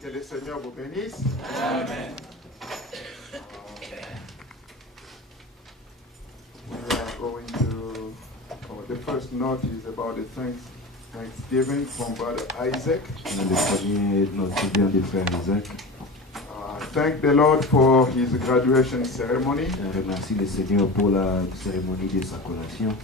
Que le Seigneur vous bénisse. Amen. We are going to, the first note is about the Thanksgiving from Brother Isaac. Le premier note vient du frère Isaac. Thank the Lord for his graduation ceremony. On remercie le Seigneur pour la cérémonie de sa collation.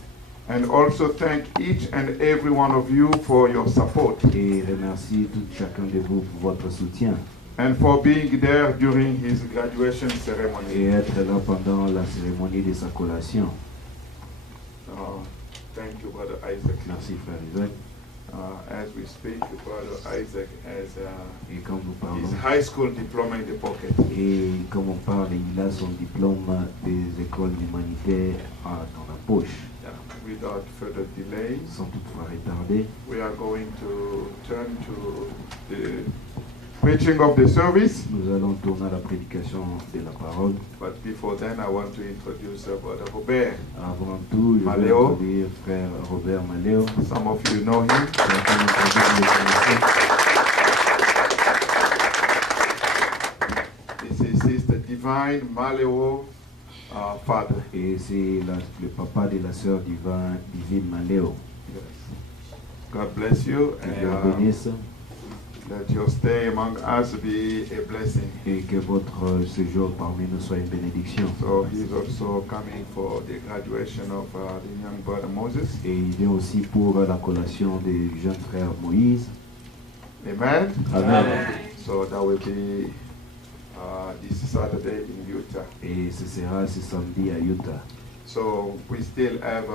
And also thank each and every one of you for your support. Et remercie tout chacun de vous pour votre soutien. And for being there during his graduation ceremony. Et être là pendant la cérémonie de sa collation. Thank you, Brother Isaac. Merci, frère Isaac. As we speak, Brother Isaac has Et quand nous parlons, his high school diploma in the pocket. et comme on parle, il a son diplôme des écoles humanitaires dans la poche. Without further delay, Sans toutefois retarder, we are going to turn to the preaching of the service. nous allons tourner à la prédication de la parole. But before then, I want to introduce Brother Robert. Avant tout, je vais Maléo. introduire frère Robert Maléo. Some of you know him. Certains d'entre vous le connaissez. This is Sister Divine Maleo, father. Et c'est le papa de la sœur divine Maléo. Yes. God bless you, Que Dieu vous and bénisse let your stay among us be a blessing. et que votre séjour parmi nous soit une bénédiction. So he's also coming for the graduation of the young brother Moses. Et il vient aussi pour la collation du jeune frère Moïse. Amen. Amen. So that will be this Saturday in Utah. Et ce sera ce samedi à Utah. So we still have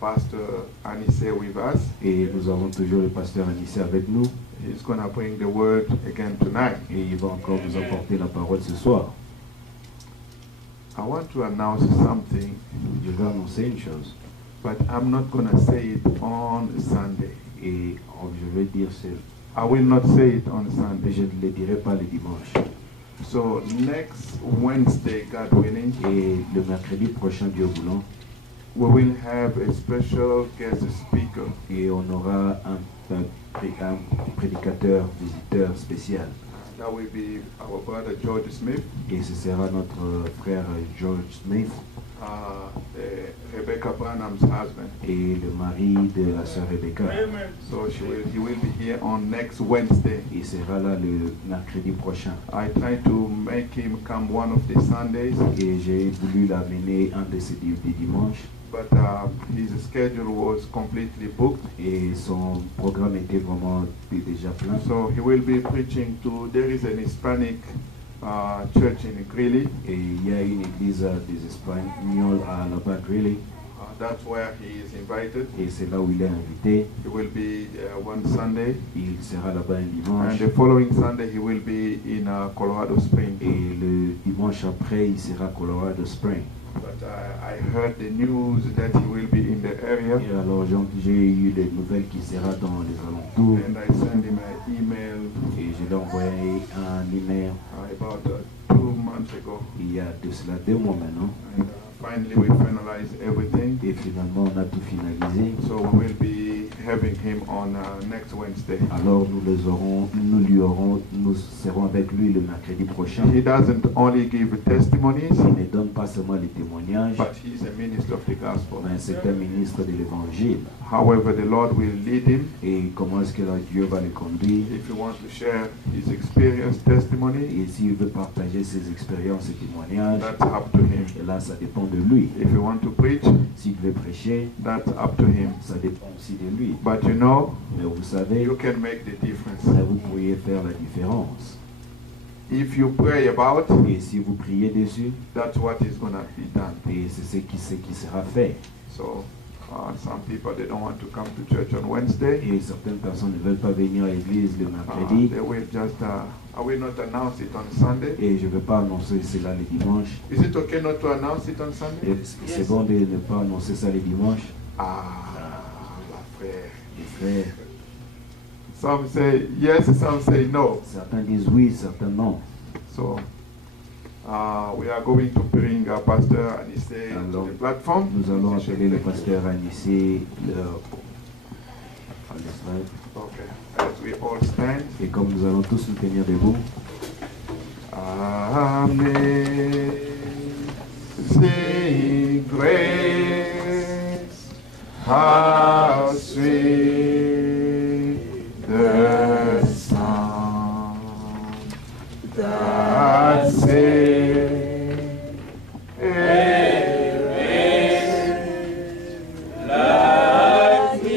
Pastor Anise with us. Et nous avons toujours le pasteur Anissé avec nous. He's going to bring the word again tonight. Et il va encore nous apporter la parole ce soir. I want to announce something, Je vais annoncer une chose. but I'm not going to say it on Sunday. Et je vais dire c'est. I will not say it on Mais Sunday. je ne le dirai pas le dimanche. So next Wednesday, God willing, Et le mercredi prochain, Dieu voulant, we will have a special guest speaker. et on aura un prédicateur, visiteur spécial. That will be our brother George Smith, Et ce sera notre frère George Smith Rebecca Branham's husband. et le mari de la sœur Rebecca. So he will be here on next Wednesday. Il sera là le mercredi prochain. I try to make him come one of the Sundays, Et j'ai voulu l'amener un de ces dimanches. but his schedule was completely booked. Et son programme était vraiment déjà plein. So he will be preaching to, there is an Hispanic church in Greeley. Et il y a une église des Espagnols à là-bas, Greeley. That's where he is invited. Et c'est là où il est invité. He will be one Sunday, Il sera là-bas un and dimanche. the following Sunday he will be in Colorado Springs. Et le dimanche après, il sera à Colorado Springs. But I heard the news that he will be in the area, Et alors j'ai eu des nouvelles qu'il sera dans les alentours. and I sent him an email Et je lui ai envoyé un email about 2 months ago. il y a de cela 2 mois maintenant. And finally we finalized everything. Et finalement, on a tout finalisé. So we will be having him on next Wednesday. Alors nous serons avec lui le mercredi prochain. He doesn't only give testimonies, Il ne donne pas seulement les témoignages, but he's a minister of the gospel. mais c'est un ministre de l'évangile. However, the Lord will lead him. Et comment est-ce que Dieu va le conduire? If he wants to share his experience, testimony, Et s'il veut partager ses expériences et témoignages, that's up to him. et là ça dépend de lui. If he wants to preach, S'il veut prêcher, that's up to him. ça dépend aussi de lui. But you know, Mais vous savez, you can make the difference. vous pourriez faire la différence. If you pray about, Et si vous priez dessus, that's what is going to be done. et c'est ce qui sera fait. So some people, they don't want to come to church on Wednesday. Et certaines personnes ne veulent pas venir à l'église le mercredi. They will just, I will not announce it on Sunday. Et je ne vais pas annoncer cela le dimanche. Is it okay not to announce it on Sunday? Et c'est bon de ne pas annoncer ça le dimanche. My friend. Les frères, Some say yes, some say no. certains disent oui, certains non. So we are going to bring Pastor Anise to Alors, the platform. nous allons appeler le pasteur Anissé Okay. As we all stand, Et comme nous allons tous nous tenir debout, Amen. Sing grace, how sweet the sound that saved a wretch like me.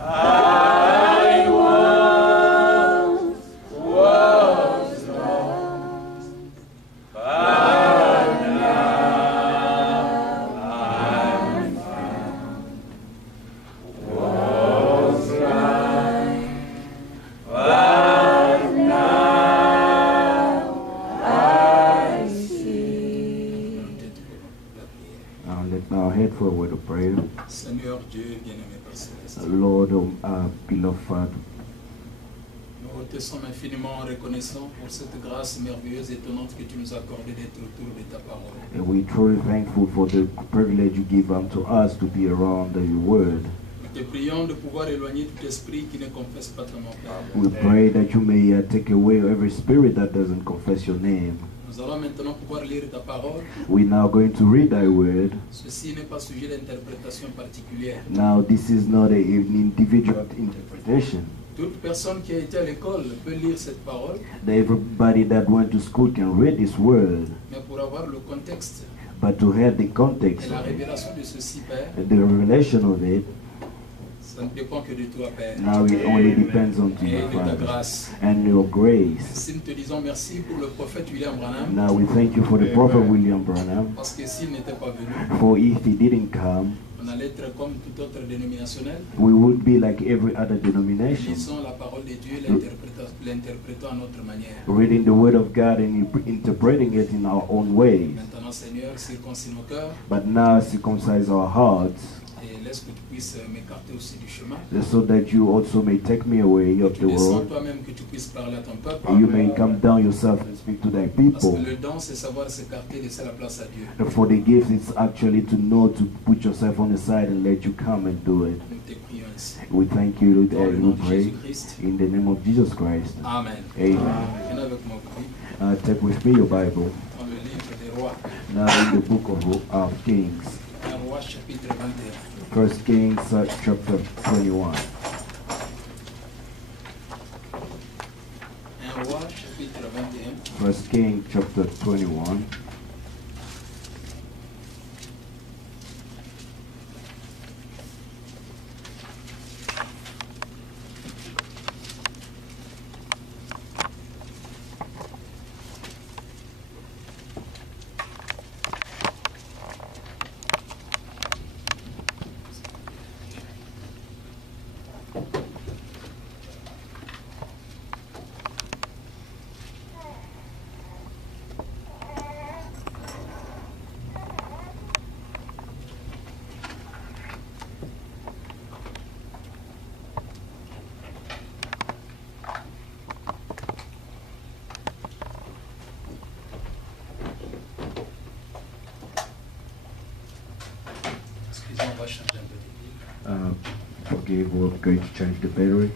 I once was lost, but now I'm found. Was blind, but now I see. let's bow our head for a word of prayer. Seigneur Dieu, bien-aimé Père Céleste, Lord, beloved Father, nous te sommes infiniment reconnaissants pour cette grâce merveilleuse et étonnante que tu nous as accordée d'être autour de ta parole. and we're truly thankful for the privilege you give unto us to be around your word. Nous te prions de pouvoir éloigner tout esprit qui ne confesse pas ton nom, Père. We pray that you may take away every spirit that doesn't confess your name. Nous allons maintenant pouvoir lire ta parole. We're now going to read thy word. Ceci n'est pas sujet d'interprétation particulière. Now, this is not an individual interpretation. Toute personne qui a été à l'école peut lire cette parole, Everybody that went to school can read this word, mais pour avoir le contexte but to have the context et la of it, révélation de ceci, Père, the revelation of it, ça ne dépend que de toi, Père, now it only depends on et you, de ta Father, grâce. and your grace. Si nous te disons merci pour le prophète William Branham, Now we thank you for the prophet William Branham, parce que s'il n'était pas venu, for if he didn't come, on allait être comme tout autre dénominationnel. we would be like every other denomination, Lisons la parole de Dieu, l'interprétons à notre manière. reading the word of God and interpreting it in our own ways. Maintenant, Seigneur, circoncis nos cœurs But now circumcise our hearts, et laisse que tu puisses m'écarter aussi du chemin. so that you also may take me away of Tu the descends world. toi-même, que tu puisses parler à ton peuple. You may come down yourself and speak to thy Parce people. que le don, c'est savoir s'écarter, laisser la place à Dieu. For the gift is actually to know to put yourself on the side and let you come and do it. Nous te prions ainsi. We thank you Dans le and nom we de pray Jésus-Christ. in the name of Jesus Christ. Amen. Amen. Viens avec moi, oui, Take with me your Bible. dans le livre des rois. Now in the book of Kings. Un roi, chapitre 21. First Kings chapter 21. Un roi, chapitre 21. First Kings chapter 21. Excusez-moi, on va changer un peu de Bible. Forgive, we're going to change the battery.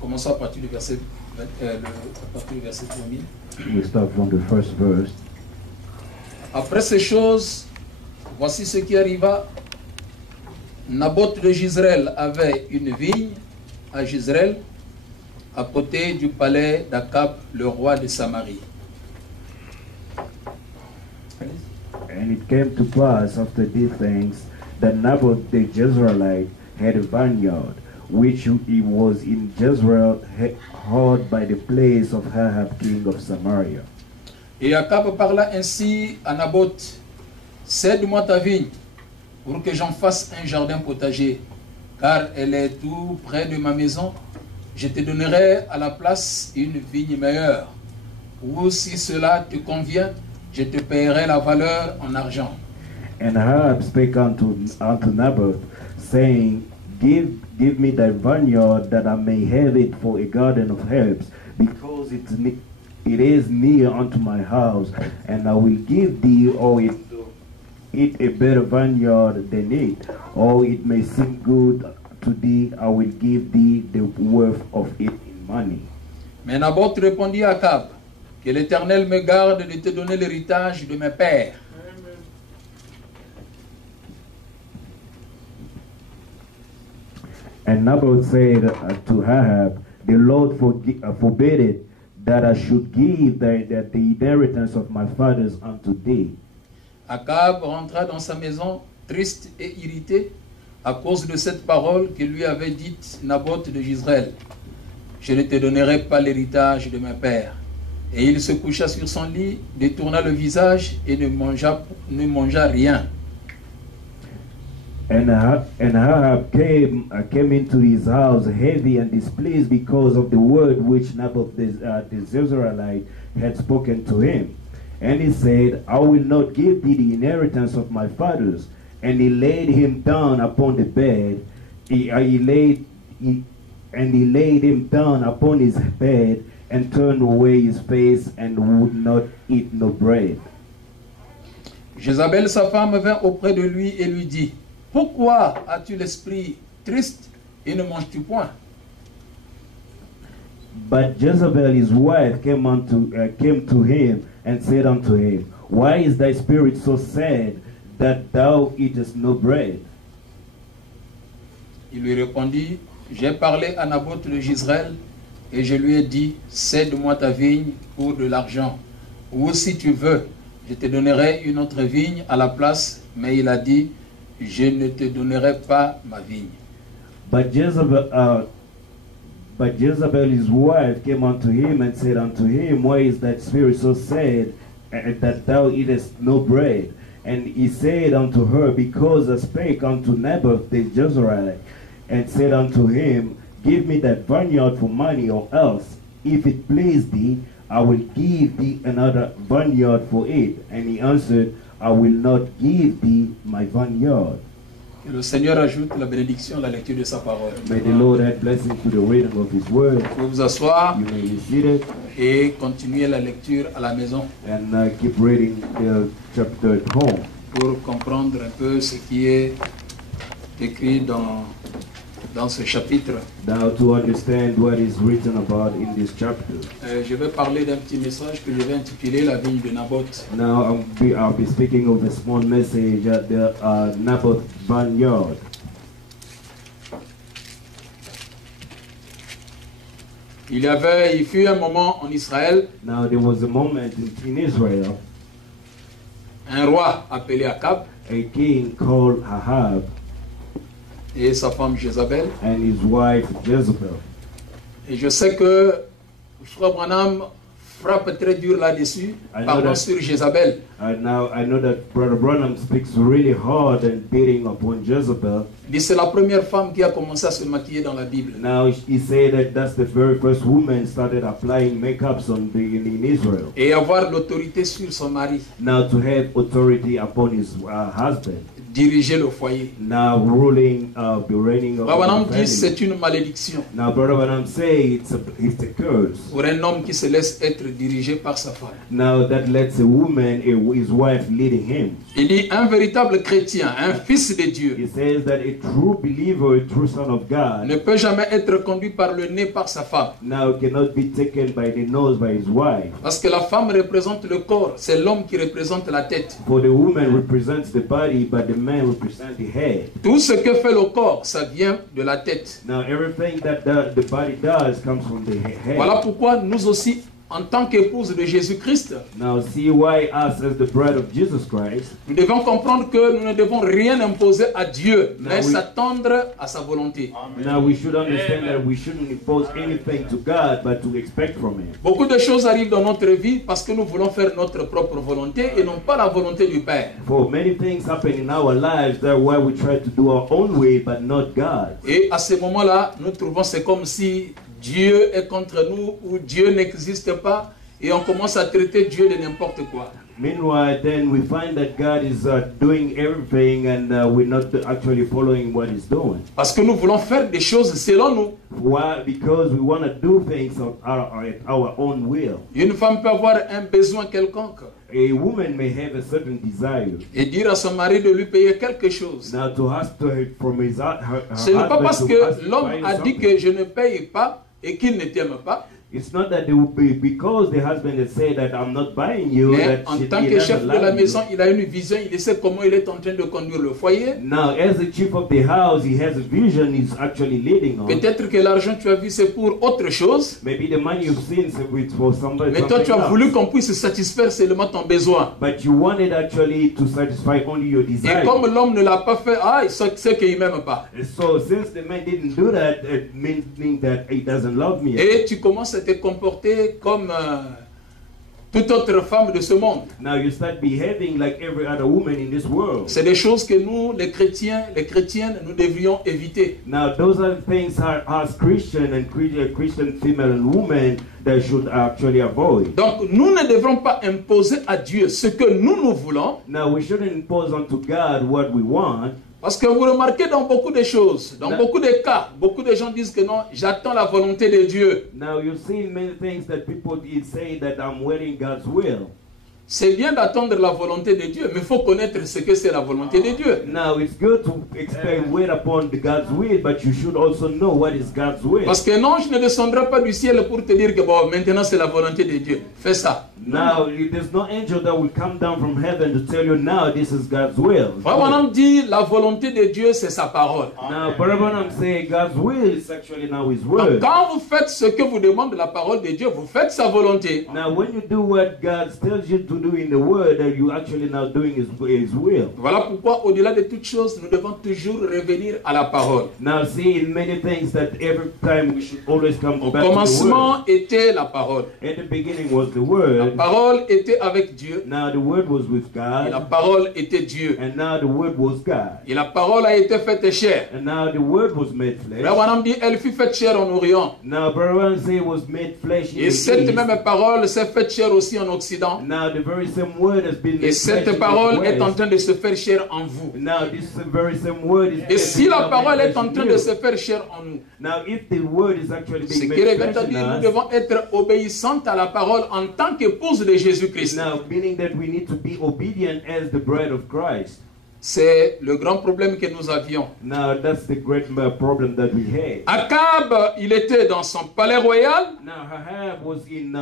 Commençons à partir du verset, à partir du verset 2000. We start from the first verse. Après ces choses, voici ce qui arriva. Naboth de Jezreel avait une vigne à Jezreel, à côté du palais d'Akab, le roi de Samarie. And it came to pass after these things that Naboth the Jezreelite had a vineyard, which he was in Jezreel, hard by the place of Ahab king of Samaria. Et Akab parla ainsi à Naboth: cède-moi ta vigne, pour que j'en fasse un jardin potager. car elle est tout près de ma maison. Je te donnerai à la place une vigne meilleure. Ou si cela te convient, je te paierai la valeur en argent. And Ahab spake unto Naboth, saying, Give me thy vineyard, that I may have it for a garden of herbs, because it is near unto my house, and I will give thee it a better vineyard than it, or it may seem good to thee, I will give thee the worth of it in money. Mais Naboth répondit à Akab, que l'Éternel me garde de te donner l'héritage de mes pères. And Naboth said to Ahab, The Lord forbid it, that I should give the inheritance of my fathers unto thee. Akab rentra dans sa maison, triste et irrité, à cause de cette parole que lui avait dite Naboth de Jezreel. Je ne te donnerai pas l'héritage de mes pères. Et il se coucha sur son lit, détourna le visage et ne mangea rien. And Ahab came into his house heavy and displeased because of the word which Naboth the Jezreelite had spoken to him. And he said, I will not give thee the inheritance of my fathers. And he laid him down upon the bed. He laid him down upon his bed and turned away his face and would not eat no bread. Jézabel, sa femme, vint auprès de lui et lui dit, pourquoi as-tu l'esprit triste et ne manges-tu point? But Jezebel his wife came to him and said unto him, Why is thy spirit so sad that thou eatest no bread? Il lui répondit, j'ai parlé à Naboth de Jezreel et je lui ai dit, cède-moi ta vigne pour de l'argent. Ou si tu veux, je te donnerai une autre vigne à la place. Mais il a dit, je ne te donnerai pas ma vigne. But Jezebel his wife came unto him and said unto him, Why is that spirit so sad that thou eatest no bread? And he said unto her, Because I spake unto Naboth the Jezreelite, and said unto him, Give me that vineyard for money, or else, if it please thee, I will give thee another vineyard for it. And he answered, I will not give thee my vineyard. Que le Seigneur ajoute la bénédiction à la lecture de sa parole. May the Lord add blessing to the reading of his word. Vous pouvez vous asseoir You may be seated et continuer la lecture à la maison and keep reading the chapter at home pour comprendre un peu ce qui est écrit dans ce chapitre. now to understand what is written about in this chapter. Je vais parler d'un petit message que je vais intituler La vigne de Naboth. Now I'll be speaking of a small message at the Naboth vineyard. Il fut un moment en Israël, Now there was a moment in Israel, un roi appelé Akab a king called Ahab et sa femme Jézabel. and his wife Jezebel. Et je sais que Frère Branham frappe très dur là-dessus, I know parlant that. sur Jézabel. Now I know that Brother Branham speaks really hard and beating upon Jezebel. Il dit c'est la première femme qui a commencé à se maquiller dans la Bible. Now he said that that's the very first woman started applying makeups in Israel. Et avoir l'autorité sur son mari, Now to have authority upon his husband. diriger le foyer. Now reigning over Frère Branham the dit family. c'est une malédiction Now Brother Branham say it's a curse. pour un homme qui se laisse être dirigé par sa femme. Now that lets a woman, his wife, leading him. Il dit un véritable chrétien, un fils de Dieu, He says that a true believer, a true son of God, ne peut jamais être conduit par le nez par sa femme. now cannot be taken by the nose by his wife. Parce que la femme représente le corps, c'est l'homme qui représente la tête. For the woman represents the body, but the man represents the head. Tout ce que fait le corps, ça vient de la tête. Now everything that the body does comes from the head. Voilà pourquoi nous aussi, en tant qu'épouse de Jésus-Christ, Now see why us as the bride of Jesus Christ, nous devons comprendre que nous ne devons rien imposer à Dieu, mais oui. s'attendre à sa volonté. now we should understand that we shouldn't impose anything to God, but to expect from Him. Beaucoup de choses arrivent dans notre vie parce que nous voulons faire notre propre volonté et non pas la volonté du Père. For many things happen in our lives, that's why we try to do our own way, but not God. Et à ce moment-là, nous trouvons c'est comme si Dieu est contre nous ou Dieu n'existe pas et on commence à traiter Dieu de n'importe quoi. Meanwhile, then we find that God is doing everything, and we're not actually following what He's doing. Parce que nous voulons faire des choses selon nous. Why? Because we want to do things at our own will. Une femme peut avoir un besoin quelconque A woman may have a certain desire. et dire à son mari de lui payer quelque chose. Now to ask from his her Ce n'est pas parce husband to ask que to l'homme buy a dit something. que je ne paye pas et qu'il ne t'aime pas. It's not that they will be because the husband has said that I'm not buying you. Mais That en he tant que doesn't chef de love la you. maison, il a une vision, il sait comment il est en train de conduire le foyer. Now, as the chief of the house, he has a vision he's actually leading on. Peut-être que l'argent tu as vu c'est pour autre chose, Maybe the money you've seen is for somebody. mais toi tu as something voulu else. qu'on puisse satisfaire seulement ton besoin. But you wanted actually to satisfy only your desire. Et comme l'homme ne l'a pas fait, il sait qu'il ne m'aime pas. So since the man didn't do that, it means that he doesn't love me. Et tu commences à te comporter comme toute autre femme de ce monde. Now you start behaving like every other woman in this world. C'est des choses que nous, les chrétiens, les chrétiennes, nous devrions éviter. Now those are things as Christian and Christian female and women that should actually avoid. Donc nous ne devrons pas imposer à Dieu ce que nous voulons. Now we shouldn't impose onto God what we want. Parce que vous remarquez dans beaucoup de choses, dans beaucoup de cas, beaucoup de gens disent que non, j'attends la volonté de Dieu. Now you see many things that people say that I'm waiting God's will. C'est bien d'attendre la volonté de Dieu, mais il faut connaître ce que c'est la volonté de Dieu. Now it's good to wait upon God's will, but you should also know what is God's will. Parce qu'un ange ne descendra pas du ciel pour te dire que bon, maintenant c'est la volonté de Dieu. Fais ça. Now there's no angel that will come down from heaven to tell you now this is God's will. Vraiment dit la volonté de Dieu c'est sa parole. Now, Brother Branham saying God's will is actually now His Donc, word. quand vous faites ce que vous demande la parole de Dieu, vous faites sa volonté. Now, when you do what God tells you to do in the word, that you actually now doing His will. Voilà pourquoi au-delà de toutes choses, nous devons toujours revenir à la parole. Now, see in many things that every time we should always come Au back to the word. commencement était la parole. At the beginning was the La word. parole était avec Dieu. Now the word was with Et la God, parole était Dieu. and now the word was God. Et la parole a été faite chair. And now the word was made flesh. Branham dit, elle fut faite chair en Orient. Now Brother Branham say it was made flesh in Et the cette East. même parole s'est faite chair aussi en Occident. Now the very same word has been Et made flesh in cette the parole est en West. train de se faire chair en vous. Now this very same word is. Et si la parole est en train de se you. faire chair en nous, Now if the word is actually ce being qui made revient à flesh dire, nous in us, devons être obéissantes à la parole en tant qu'épouse de Jésus-Christ. now meaning that we need to be obedient as the bride of Christ. C'est le grand problème que nous avions. Now that's the great problem that we had. Akab, il était dans son palais royal. Now Ahab was in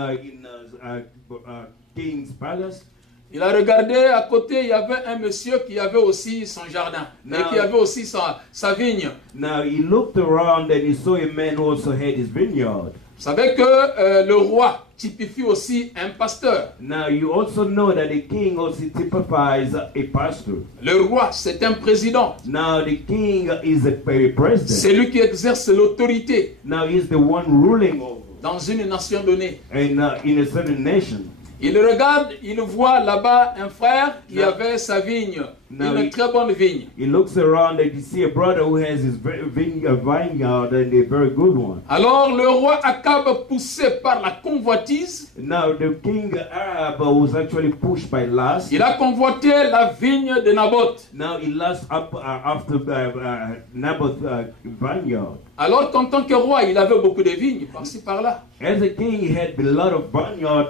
King's palace. Il a regardé à côté, il y avait un monsieur qui avait aussi son jardin, et qui avait aussi sa vigne. Now he looked around and he saw a man who also had his vineyard. Vous savez que le roi typifie aussi un pasteur. Now you also know that the king also typifies a pastor. Le roi, c'est un président. Now the king is a president. C'est lui qui exerce l'autorité Now he's the one ruling over dans une nation donnée. in a certain nation. Il regarde, il voit là-bas un frère qui No. avait sa vigne, No, une he- très bonne vigne. He looks around and he see a brother who has his vineyard and a very good one. Alors le roi Akab, poussé par la convoitise, Now the king Ahab was actually pushed by lust. il a convoité la vigne de Naboth. Now he lust up after Naboth's vineyard. Alors qu'en tant que roi, il avait beaucoup de vignes, par-ci par-là. As a king, he had a lot of vineyard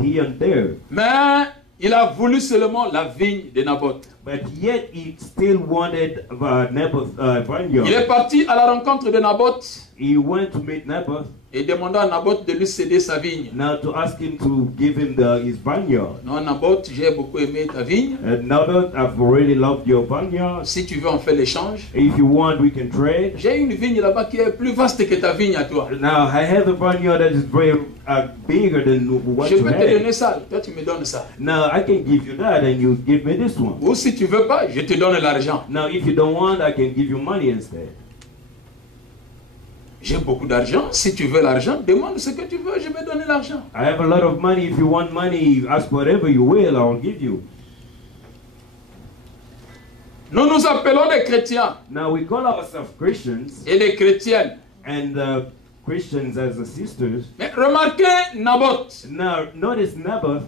here and there. Mais il a voulu seulement la vigne de Naboth. But yet he still wanted Naboth's Il est vineyard. parti à la rencontre de Naboth. He went to meet Naboth. et demandant à Naboth de lui céder sa vigne. Now to ask him to give him his vineyard. Non, Naboth, j'ai beaucoup aimé ta vigne. And now that I've already loved your vineyard, Si tu veux, on fait l'échange. if you want, we can trade. J'ai une vigne là-bas qui est plus vaste que ta vigne à toi. Now I have a vineyard that is very bigger than what Je you peux te have. donner ça, toi tu me donnes ça. Now I can give you that, and you give me this one. Ou si tu veux pas, je te donne l'argent. Now if you don't want, I can give you money instead. J'ai beaucoup d'argent. Si tu veux l'argent, demande ce que tu veux, je vais donner l'argent. I have a lot of money. If you want money, ask whatever you will, I'll give you. Nous nous appelons des chrétiens Now we call ourselves Christians et des chrétiennes. and Christians as the sisters. Mais remarquez Naboth Now notice Naboth.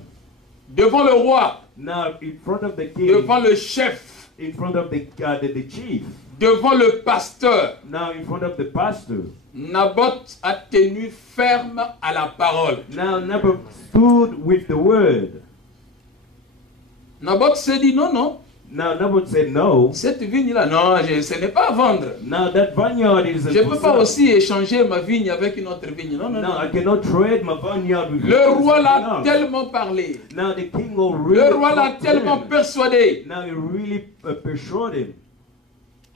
devant le roi, Now in front of the king, devant le chef, in front of the chief. devant le pasteur. Now in front of the pastor. Naboth a tenu ferme à la parole. Now Naboth stood with the word. Naboth s'est dit non, non, Now Naboth said no. cette vigne-là, non, ce n'est pas à vendre. Now that vineyard is Je ne peux pas aussi échanger ma vigne avec une autre vigne. Non, non, Now I non. cannot trade my vineyard with Le roi l'a something else. tellement parlé. Now the king really Le roi l'a talked to tellement him. persuadé. Now he really persuaded him.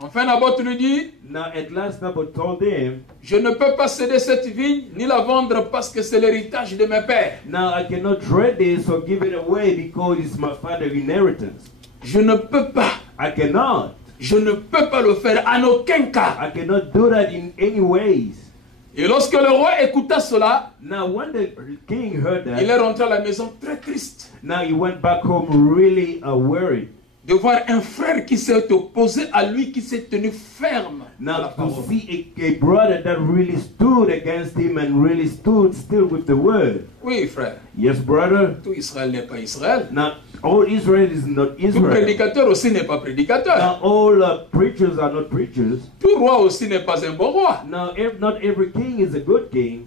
Enfin, Naboth lui dit, Now at last Naboth told him, je ne peux pas céder cette vigne ni la vendre parce que c'est l'héritage de mes pères. now I cannot trade this or give it away because it's my father's inheritance. Je ne peux pas. I cannot. Je ne peux pas le faire en aucun cas. I cannot do that in any ways. Et lorsque le roi écouta cela, Now when the king heard il est that, rentré à la maison très triste now he went back home really worried. de voir un frère qui s'est opposé à lui, qui s'est tenu ferme à la Now to parole. see a brother that really stood against him and really stood still with the word. Oui, frère. Yes, brother. Tout Israël n'est pas Israël. Now all Israel is not Tout Israel. prédicateur aussi n'est pas prédicateur. Now all preachers are not preachers. Tout roi aussi n'est pas un bon roi. Now not every king is a good king.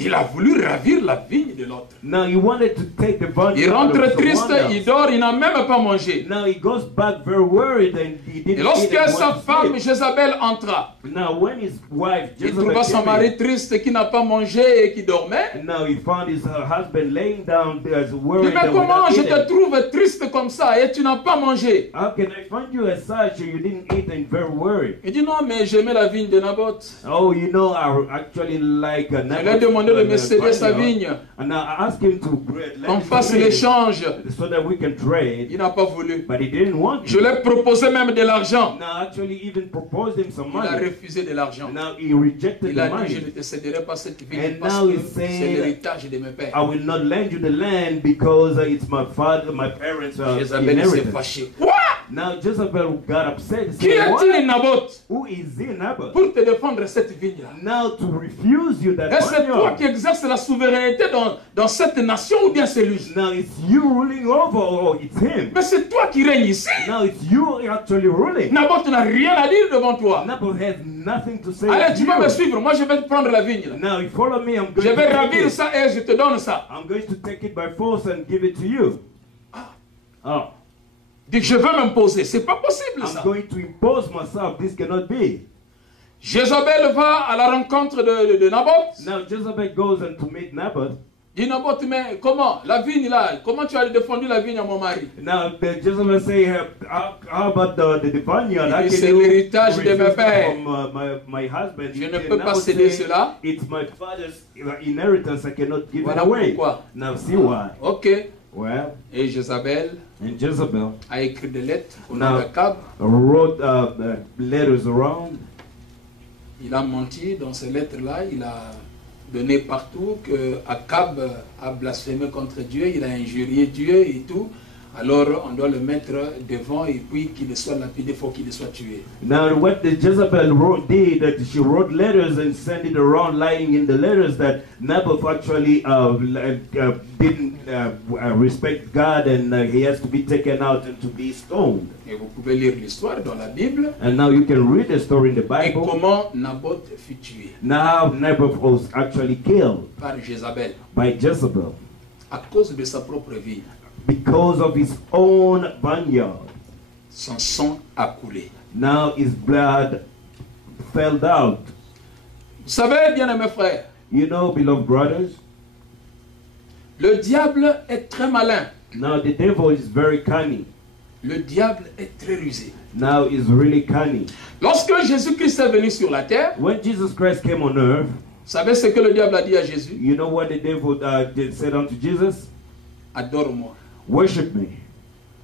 Il a voulu ravir la vigne de l'autre. Now he wanted to take the vineyard Il rentre of triste, someone il else. dort, il n'a même pas mangé. Now he goes back very worried and he Et didn't lorsque eat and sa went to femme sleep. Jézabel entra, Now when his wife il Jezebel trouva son came mari in, triste qui n'a pas mangé et qui dormait. now he found his husband laying down there as Il dit, worried mais that comment without je te eating. trouve triste comme ça et tu n'as pas mangé? How can I find you as such and you didn't eat and very worried? Il dit, non, mais j'aimais la vigne de Naboth. Oh, you know, I actually like a Je lui ai demandé de me céder sa vigne, And now I asked him to let qu'on me fasse trade l'échange. so that we can trade, Il n'a pas voulu. but he didn't want Je to. lui ai proposé même de l'argent. Now actually even proposed him some Il a money. refusé de l'argent. And now he rejected Il the a dit, je ne money. te céderai pas cette vigne And parce now que he said, c'est l'héritage de mes pères. I will not lend you the land because it's my father, my parents' Jézabel s'est inheritance. fâché. Quoi? Now Jezebel got upset. Qui Said, est-il, what? Naboth, Who is he, Naboth? pour te défendre cette vigne-là? Now to refuse you that Est-ce que c'est toi vineyard. qui exerces la souveraineté dans cette nation ou bien c'est lui? Now it's you ruling over, or it's him. Mais c'est toi qui règnes ici. Now it's you actually ruling. Naboth n'a rien à dire devant toi. Naboth has nothing to say Allez, to tu vas me you. suivre. Moi, je vais te prendre la vigne. Là. Now you follow me, I'm Je going to vais take ravir it. ça et je te donne ça. I'm going to take it by force and give it to you. Oh, Dis que je veux m'imposer. C'est pas possible I'm ça. going to impose myself. This cannot be. Jézabel va à la rencontre de Naboth. Now Jezebel goes and to meet Naboth. Dit Naboth, mais comment? La vigne là, comment tu as défendu la vigne à mon mari? Now the Jezebel say, how about the vineyard? Il dit, I c'est can l'héritage de mes pères. from my husband. Je ne And peux pas Naboth céder say, cela. It's my father's inheritance. I cannot give Voilà it away. pourquoi. Now see why. Ok. Well, Et Jézabel and Jezebel a écrit des lettres au nom Now- d'Akab. wrote letters around. Il a menti dans ces lettres-là. Il a donné partout que Akab a blasphémé contre Dieu. Il a injurié Dieu et tout. Alors on doit le mettre devant et puis qu'il soit lapidé, il faut qu'il soit tué. Now, what the Jezebel did, that she wrote letters and sent it around, lying in the letters that Naboth actually didn't respect God, and he has to be taken out and to be stoned. Et vous pouvez lire l'histoire dans la Bible. And now you can read the story in the Et Bible. comment Naboth fut tué Now Naboth was actually killed par Jézabel by Jezebel à cause de sa propre vie. because of his own vineyard. Son sang a coulé. Now his blood fell out. Vous savez, bien-aimés frères, You know, beloved brothers, le diable est très malin. now the devil is very cunning. Le diable est très rusé. Now he's really cunning. Lorsque Jésus-Christ est venu sur la terre, When Jesus Christ came on earth, vous savez ce que le diable a dit à Jésus? you know what the devil said unto Jesus? Adore-moi. Worship me.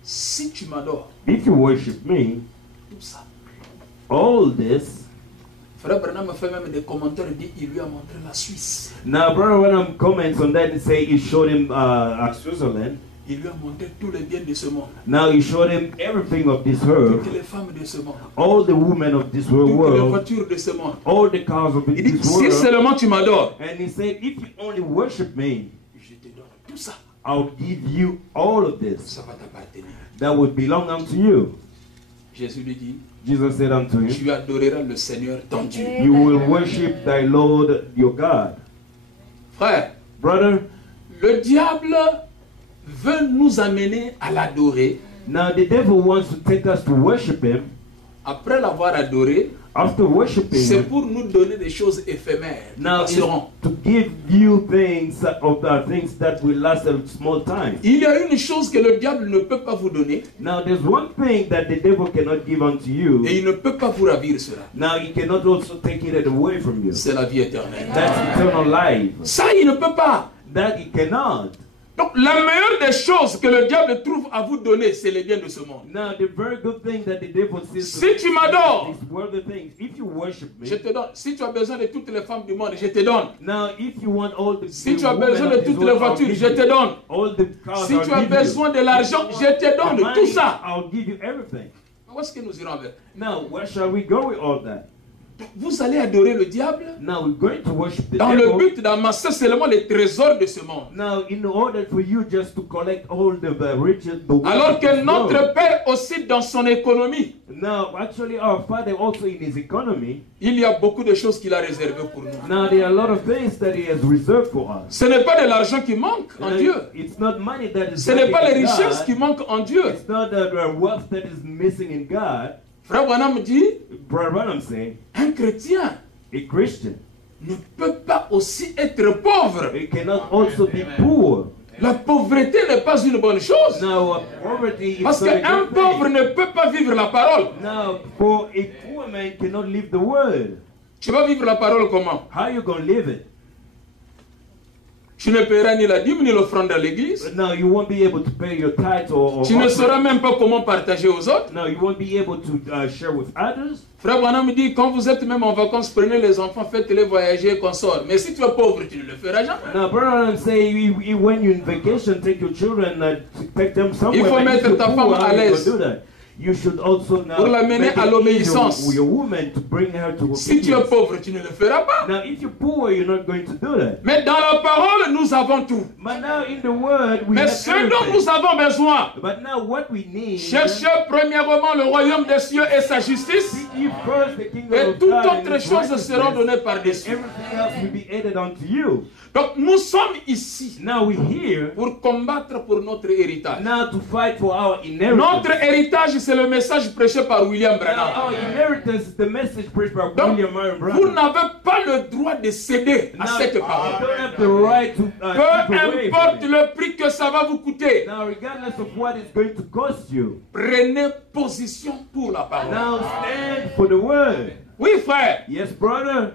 Si tu m'adores, If you worship me, tout ça. all this. Frère Branham fait même des commentaires, il dit il lui a montré la Suisse. Now, Brother Branham comments on that and say he showed him Switzerland. Il lui a montré tous les biens de ce monde. Now he showed him everything of this earth, Toutes les femmes de ce monde. all the women of this Toutes les world, voitures de ce monde. all the cars of Il dit this si world. seulement tu m'adores, And he said, if you only worship me, je te donne tout ça. I'll give you all of this. Ça va t'appartenir. That would belong unto you. Jésus lui dit, Jesus said unto him, tu adoreras le Seigneur ton Dieu. you will worship thy Lord your God. Frère, Brother, le diable veut nous amener à l'adorer. now the devil wants to take us to worship him. Après l'avoir adoré, After worshiping c'est him, pour nous donner des choses éphémères qui now it's passeront. to give you things of the things that will last a small time. Il y a une chose que le diable ne peut pas vous donner Now there's one thing that the devil cannot give unto you. et il ne peut pas vous ravir cela. Now he cannot also take it away from you. C'est la vie éternelle. That's eternal life. Ça, il ne peut pas. That he cannot. Donc, la meilleure des choses que le diable trouve à vous donner, c'est les biens de ce monde. Now the very good thing that the devil sees Si tu m'adores, is worldly things. If you worship me, je te donne. Si tu as besoin de toutes les femmes du monde, je te donne. now if you want all the Si the tu as women besoin of de this toutes les world, I'll voitures, give je you. te donne. All the cars, Si I'll tu as give you. besoin de l'argent, je te The donne money, tout ça. I'll give you everything. Où est-ce que nous irons avec? Now where shall we go with all that? Vous allez adorer le diable Now we're going to worship the dans le devil. but d'amasser seulement les trésors de ce monde. Now, in order for you just to collect all the riches, the wealth Alors of que this world. notre Père aussi dans son économie, Now, actually, our Father also in His economy. il y a beaucoup de choses qu'il a réservées pour nous. Now, there are a lot of things that He has reserved for us. Ce n'est pas de l'argent qui manque en Dieu. It's not money that is Ce n'est pas lacking les in richesses God. qui manquent en Dieu. It's not the wealth that is missing in God. Frère Branham dit, Brother Branham saying, un chrétien a Christian, ne peut pas aussi être pauvre. he cannot also be poor. La pauvreté n'est pas une bonne chose. Now, poverty is Parce not a qu'un good pauvre thing. ne peut pas vivre la parole. Now, for a poor man cannot live the word. Tu vas vivre la parole comment? How you gonna live it? Tu ne paieras ni la dîme ni l'offrande à l'église. Now, you won't be able to pay your tithes or Tu ne offering. sauras même pas comment partager aux autres. No, you won't be able to share with others. Frère Branham dit, quand vous êtes même en vacances, prenez les enfants, faites-les voyager et consorts. Mais si tu es pauvre, tu ne le feras jamais. Now, brother, say when you're in vacation, take your children, take them somewhere. Il faut but mettre if you're ta poor, femme how à you gonna l'aise. do that? You should also now Pour l'amener make à it l'obéissance. easy your woman to bring her to Si tu es obedience. pauvre, tu ne le feras pas. Now, if you're poor, you're not going to do that. Mais dans la parole, nous avons tout. But now in the word, we Mais have ce dont everything. nous avons besoin, But now what we need, cherchez premièrement le royaume des cieux et sa justice, seek ye first the kingdom et of toutes God and autres His choses seront righteousness, données par-dessus. everything else will be added unto you. Donc nous sommes ici Now we're here pour combattre pour notre héritage. now to fight for our inheritance. Notre héritage, c'est le message prêché par William Now, Branham. our inheritance is the message preached by Donc, William Marion vous Branham. n'avez pas le droit de céder à Now, cette you parole. don't have the right to Peu keep away from importe it. le prix que ça va vous coûter, Now, regardless of what it's going to cost you, prenez position pour la parole. now stand for the word. Oui, frère, Yes, brother.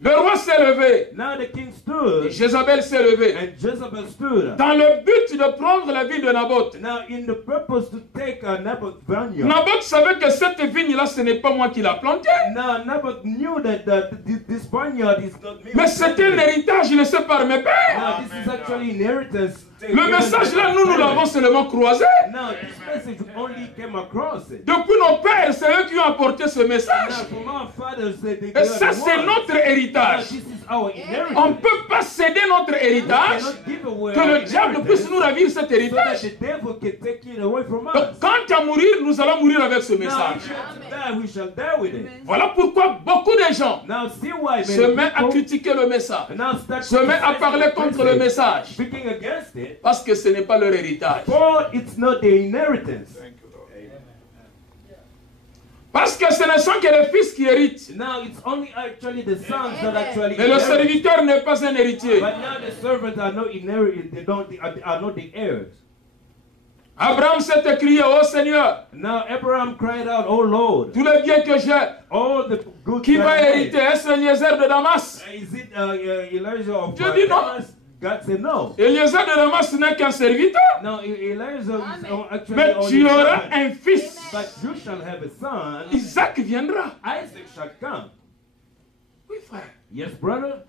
le roi s'est levé, Now the king stood, Jézabel s'est levée, and Jezebel stood. dans le but de prendre la ville de Naboth. Now, in the purpose to take Naboth's vineyard. Naboth savait que cette vigne-là, ce n'est pas moi qui l'ai plantée. Now, Naboth knew that this vineyard is not me. Mais c'était un héritage laissé par mes pères. Now, this is actually inheritance. Le message là, nous l'avons seulement croisé. Now, this message only came across it. Depuis nos pères, c'est eux qui ont apporté ce message. Now, from our fathers, they Et ça, c'est notre Now, héritage. this is our On inheritance. ne peut pas céder notre héritage, Cannot give away que our le diable inheritance puisse nous ravir cet so that héritage. the devil can take it away from Donc, us. quand à mourir, nous allons mourir avec ce Now, message. if we have to die, we shall die with it. Voilà pourquoi beaucoup de gens Now, see why se many mettent à people critiquer le message, now start se mettent à parler contre le message, speaking against it. parce que ce n'est pas leur héritage. For it's not the inheritance. Thank you, Lord. Parce que ce ne sont que les fils qui héritent. Now it's only actually the sons that actually Mais le inherit. serviteur n'est pas un héritier. But now the servants are not inherited, are not the heirs. Abraham s'est écrié, oh Seigneur, Now Abraham cried out, "Oh Lord, tous les biens que j'ai, all the good qui that va I made." hériter? Est-ce Eliezer de Damas? Is it Elijah of Dieu dit non. Damas? God said no. Eliezer de Damas n'est qu'un serviteur. Now Elijah is actually Mais only tu auras servant. un fils. But you shall have a son. Isaac viendra. Isaac shall come. Oui, frère. Yes, brother.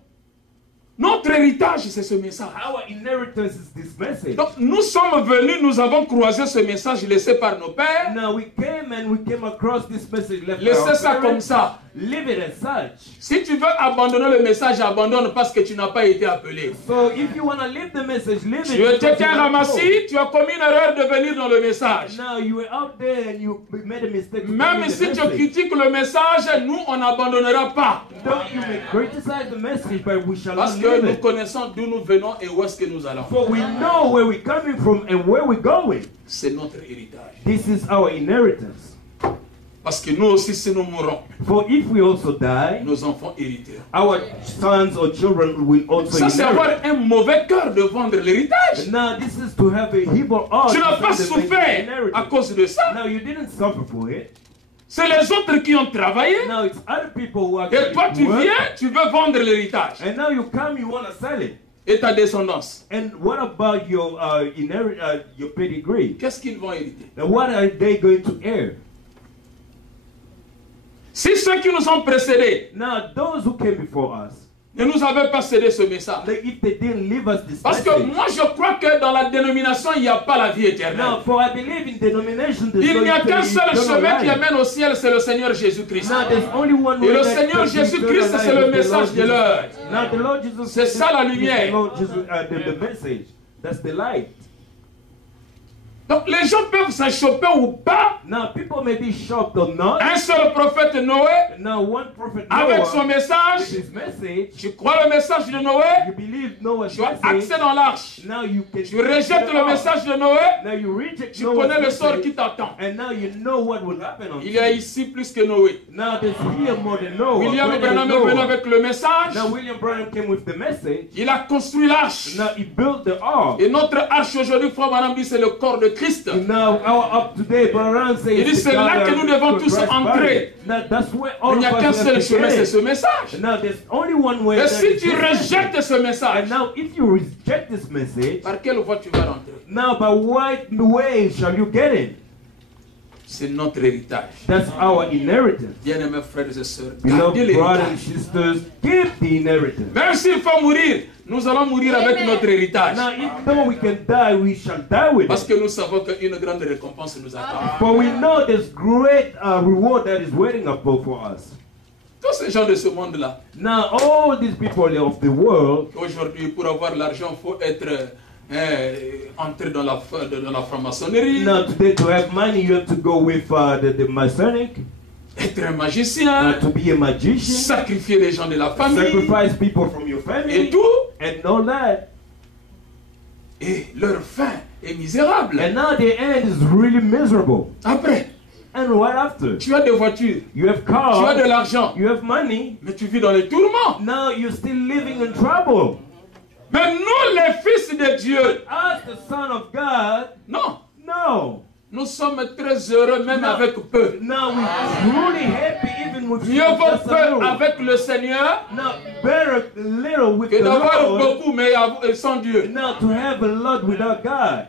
Notre héritage, c'est ce message. Our inheritance is this message. Donc, nous sommes venus, nous avons croisé ce message laissé par nos pères. Now we came across this message left by Laissez our ça parents. comme ça. Live it as such. Si tu veux abandonner le message, abandonne parce que tu n'as pas été appelé. So if you want to live the message, live Tu it. étais because qu'un you are ramassis, called. tu as commis une erreur de venir dans le message. Now you were out there and you made a mistake. to Même come in si the tu message. critiques le message, nous, on n'abandonnera pas. Don't you may criticize the message, but we shall Parce not que live nous it. connaissons d'où nous venons et où est-ce que nous allons. For we know where we're coming from and where we're going. C'est notre héritage. This is our inheritance. Parce que nous aussi, si nous mourons, For if we also die, nos enfants hériteront. our sons or children will also Ça, c'est avoir inherit. un mauvais cœur de vendre l'héritage. Now this is to have a evil heart. Tu n'as to pas send the souffert inheritance. à cause de ça. Now you didn't suffer for it. C'est les autres qui ont travaillé. Now it's other people who are Et toi, tu work. viens, tu veux vendre l'héritage. And now you come, you want to sell it. Et ta descendance. And what about your your pedigree? Qu'est-ce qu'ils vont hériter? Now what are they going to heir? Si ceux qui nous ont précédés Now those who came before us, ne nous avaient pas cédé ce message. if they didn't leave us this Parce que message. moi, je crois que dans la dénomination, il n'y a pas la vie Now, éternelle. for I believe in denomination, there's Il no n'y a qu'un seul eternal chemin qui life. amène au ciel, c'est le Seigneur Jésus-Christ. Now there's only one Et way le that Seigneur can be Jésus-Christ, eternal c'est le life, is the message Lord de Jesus. l'heure. Now the Lord Jesus C'est ça, la is lumière. the Lord Jesus, the message. That's the light. Donc les gens peuvent s'en choper ou pas. Now people may be shocked or not. Un seul prophète Noé, Now one prophet avec son Noah, with message, his message, tu crois le message de Noé, you believe Noah's tu as message. accès dans l'arche. Now you can. Tu rejettes le message de Noé, Now you reject tu Noah's connais le sort message, qui t'attend. and now you know what will happen on Il y a ici plus que Noé. Now there's here more than Noah. William greater than Branham est venu Noah. avec le message. Now William Branham came with the message. Il a construit l'arche. Now he built the ark. Et notre arche aujourd'hui, Frère Branham dit, c'est le corps de Christ. Now our up today, Branham says. Il dit, c'est là que nous devons tous entrer. Now that's where Il all n'y of a us qu'un have seul to chemin, get c'est in. ce message. Now there's only one way. Et that si is tu this rejettes message. ce message, And now if you reject this message, par quelle voie tu vas rentrer? now by what way shall you get in? C'est notre héritage. That's our inheritance. Bien-aimés frères et sœurs, Beloved gardez brothers and l'héritage. sisters, keep the inheritance. Même s'il faut mourir, nous allons mourir avec notre héritage. Now, if though we can die, we shall die with Parce it. que nous savons qu'une grande récompense nous attend. For we know there's great reward that is waiting up for us. Tous ces gens de ce monde-là, Now, all these people of the world, aujourd'hui, pour avoir l'argent, il faut être entré dans la franc-maçonnerie, now today to have money, you have to go with the Masonic, être un magicien, to be a magician, sacrifier les gens de la famille sacrifice people from your et family, tout. and all that. Et leur fin est misérable. And now the end is really miserable. Après, And what after? tu as des voitures, You have tu as de cars, l'argent, you have money, mais tu vis dans les tourments. now you're still living in trouble. Mais nous, les fils de Dieu, As the Son of God, non, no. nous sommes très heureux même Non. avec peu. Now we're truly happy even with Mieux vaut just a peu little. avec le Seigneur Now better little with que the d'avoir Lord. beaucoup mais sans Dieu. Now to have a lot without God.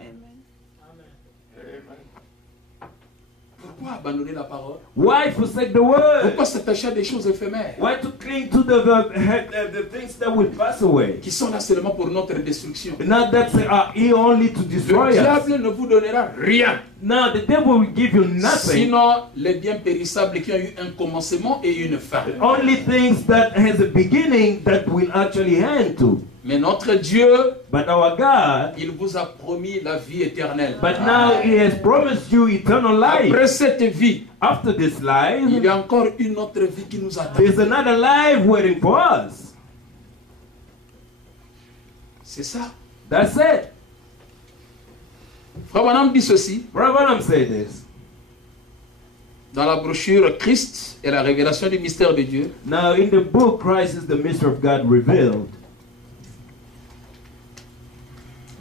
Pourquoi abandonner la parole? Why forsake the word? Pourquoi s'attacher à des choses éphémères Why to cling to the things that will pass away? qui sont là seulement pour notre destruction? Not that's here only to Le destroy us. diable ne vous donnera rien. Now the devil will give you nothing. Sinon, les biens périssables qui ont eu un commencement et une fin. Only things that has a beginning that will actually end to. Mais notre Dieu, But our God, il vous a promis la vie éternelle. but now He has promised you eternal life. Après cette vie, After this il life, y a encore une autre vie qui nous attend. there's another life waiting for us. C'est ça. That's it. Frère Branham dit ceci. Brother Branham said this. Dans la brochure Christ et la révélation du mystère de Dieu, Now, in the book, Christ is the mystery of God revealed.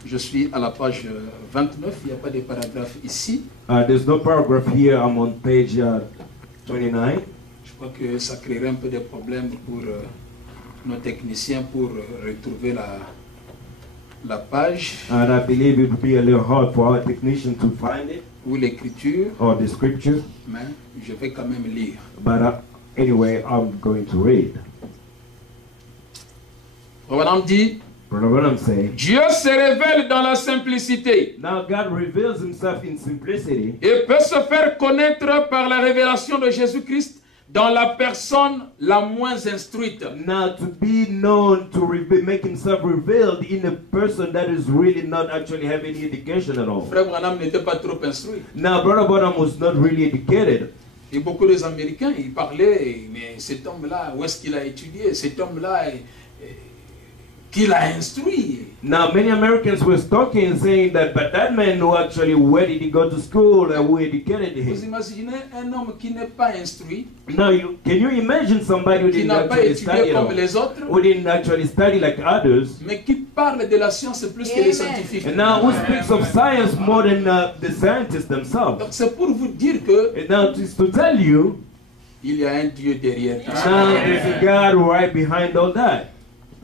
je suis à la page 29, il n'y a pas de paragraphe ici. There's no paragraph here. I'm on page 29. Je crois que ça créerait un peu de problèmes pour nos techniciens pour retrouver la page And I believe it would be a little hard for our technician to find it ou l'écriture, or the scripture. mais je vais quand même lire. But anyway, I'm going to read. Revenant dit, Brother Branham say, Dieu se révèle dans la simplicité now God reveals himself in simplicity et peut se faire connaître par la révélation de Jésus-Christ dans la personne la moins instruite. now to be known, to make himself revealed in a person that is really not actually have any education at all. Frère Branham n'était pas trop instruit. Now, Brother Branham was not really educated. Et beaucoup des Américains, ils parlaient, mais cet homme-là, où est-ce qu'il a étudié? Cet homme-là, qui l'a instruit? Now, many Americans were talking and saying that, but that man who actually, where did he go to school and who educated Vous him? imaginez un homme qui n'est pas instruit, Now, can you imagine somebody who qui didn't n'a pas actually study étudié at all? comme les autres, Who didn't actually study like others? mais qui parle de la science plus que les scientifiques? And now, who speaks of science more than the scientists themselves? Donc c'est pour vous dire que And now, just to tell you, il y a un Dieu derrière tout ça. now there's a God right behind all that.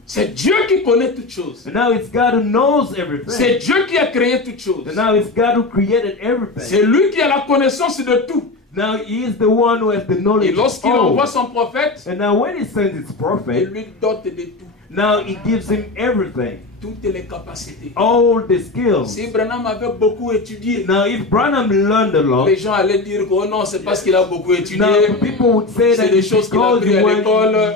C'est Dieu qui connaît toutes choses. And now it's God who knows C'est everything. Dieu qui a créé toutes choses. And now it's God who created everything. C'est lui qui a la connaissance de tout. Now he is the one who has the Et knowledge of lorsqu'il envoie all. son prophète, And now when he sends his il prophet, lui dote de tout. now he gives him everything, Toutes les capacités. all the skills. Si Branham avait beaucoup étudié, Now if Branham learned a lot, les gens allaient dire que oh non, c'est parce qu'il a beaucoup étudié. now people would say C'est that des it's choses qu'il a because appris he à went, l'école.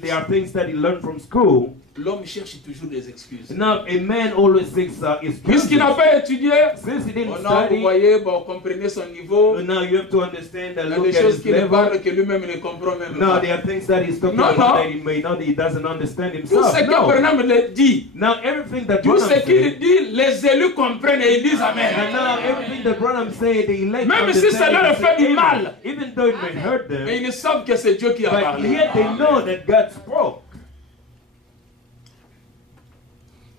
there are things that he learned from school. L'homme cherche toujours des excuses. Now a man always seeks excuses. Puisqu'il n'a pas étudié, Since he didn't oh non, vous study, voyez, bon, comprenez son niveau. now you have to understand that Il y a look des at choses his qu'il ne level. parle que lui-même ne comprend même No, pas. there are things that he's talking No, about no. that he may not, he doesn't understand Tout himself. ce que No. Branham le dit, Now everything that tout Branham ce qu'il said, dit, les élus comprennent et ils disent and Amen. now everything that Branham said, the elect Même si understand cela leur and fait say du amen. mal. Even though it may hurt them, Mais ils savent que c'est Dieu qui a but parlé. yet they know that God spoke.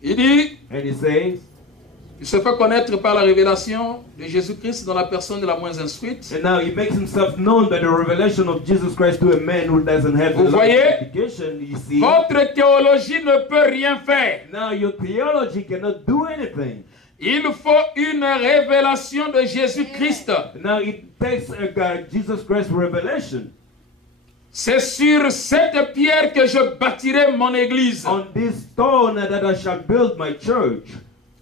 Il dit, And he says, il se fait connaître par la révélation de Jésus-Christ dans la personne la moins instruite. and now he makes himself known by the revelation of Jesus Christ to a man who doesn't have Vous a lot of voyez? education, you see. Votre théologie ne peut rien faire. Now your theology cannot do anything. Il faut une révélation de Jésus-Christ. Now it takes Jesus Christ's revelation. C'est sur cette pierre que je bâtirai mon église. On this stone that I shall build my church.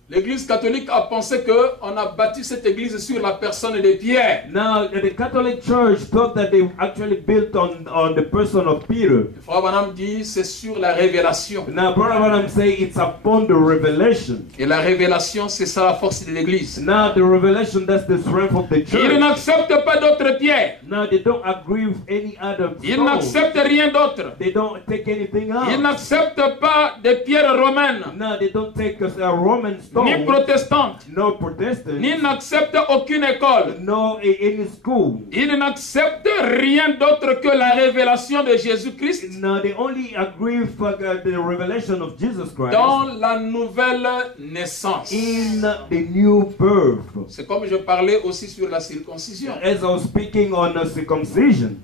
L'église catholique a pensé qu'on a bâti cette église sur la personne de Pierre. Now, the Catholic Church thought that they actually built on the person of Peter. Frère Branham dit c'est sur la révélation. Now, Brother Branham say it's upon the revelation. Et la révélation, c'est ça la force de l'église. Now, the revelation, that's the strength of the Ils church. n'acceptent pas d'autres pierres. Now, they don't agree with any other Ils stone. n'acceptent rien d'autre. They don't take anything Ils else. n'acceptent pas des pierres romaines, Now, they don't take a Roman ni stone, protestantes. no Protestant, Ils n'acceptent aucune école. no any school. Ils n'acceptent rien d'autre que la révélation de Jésus-Christ Now, they only agree with the revelation of Jesus Christ dans la nouvelle naissance. in the new birth. C'est comme je parlais aussi sur la circoncision. As I was speaking on circumcision,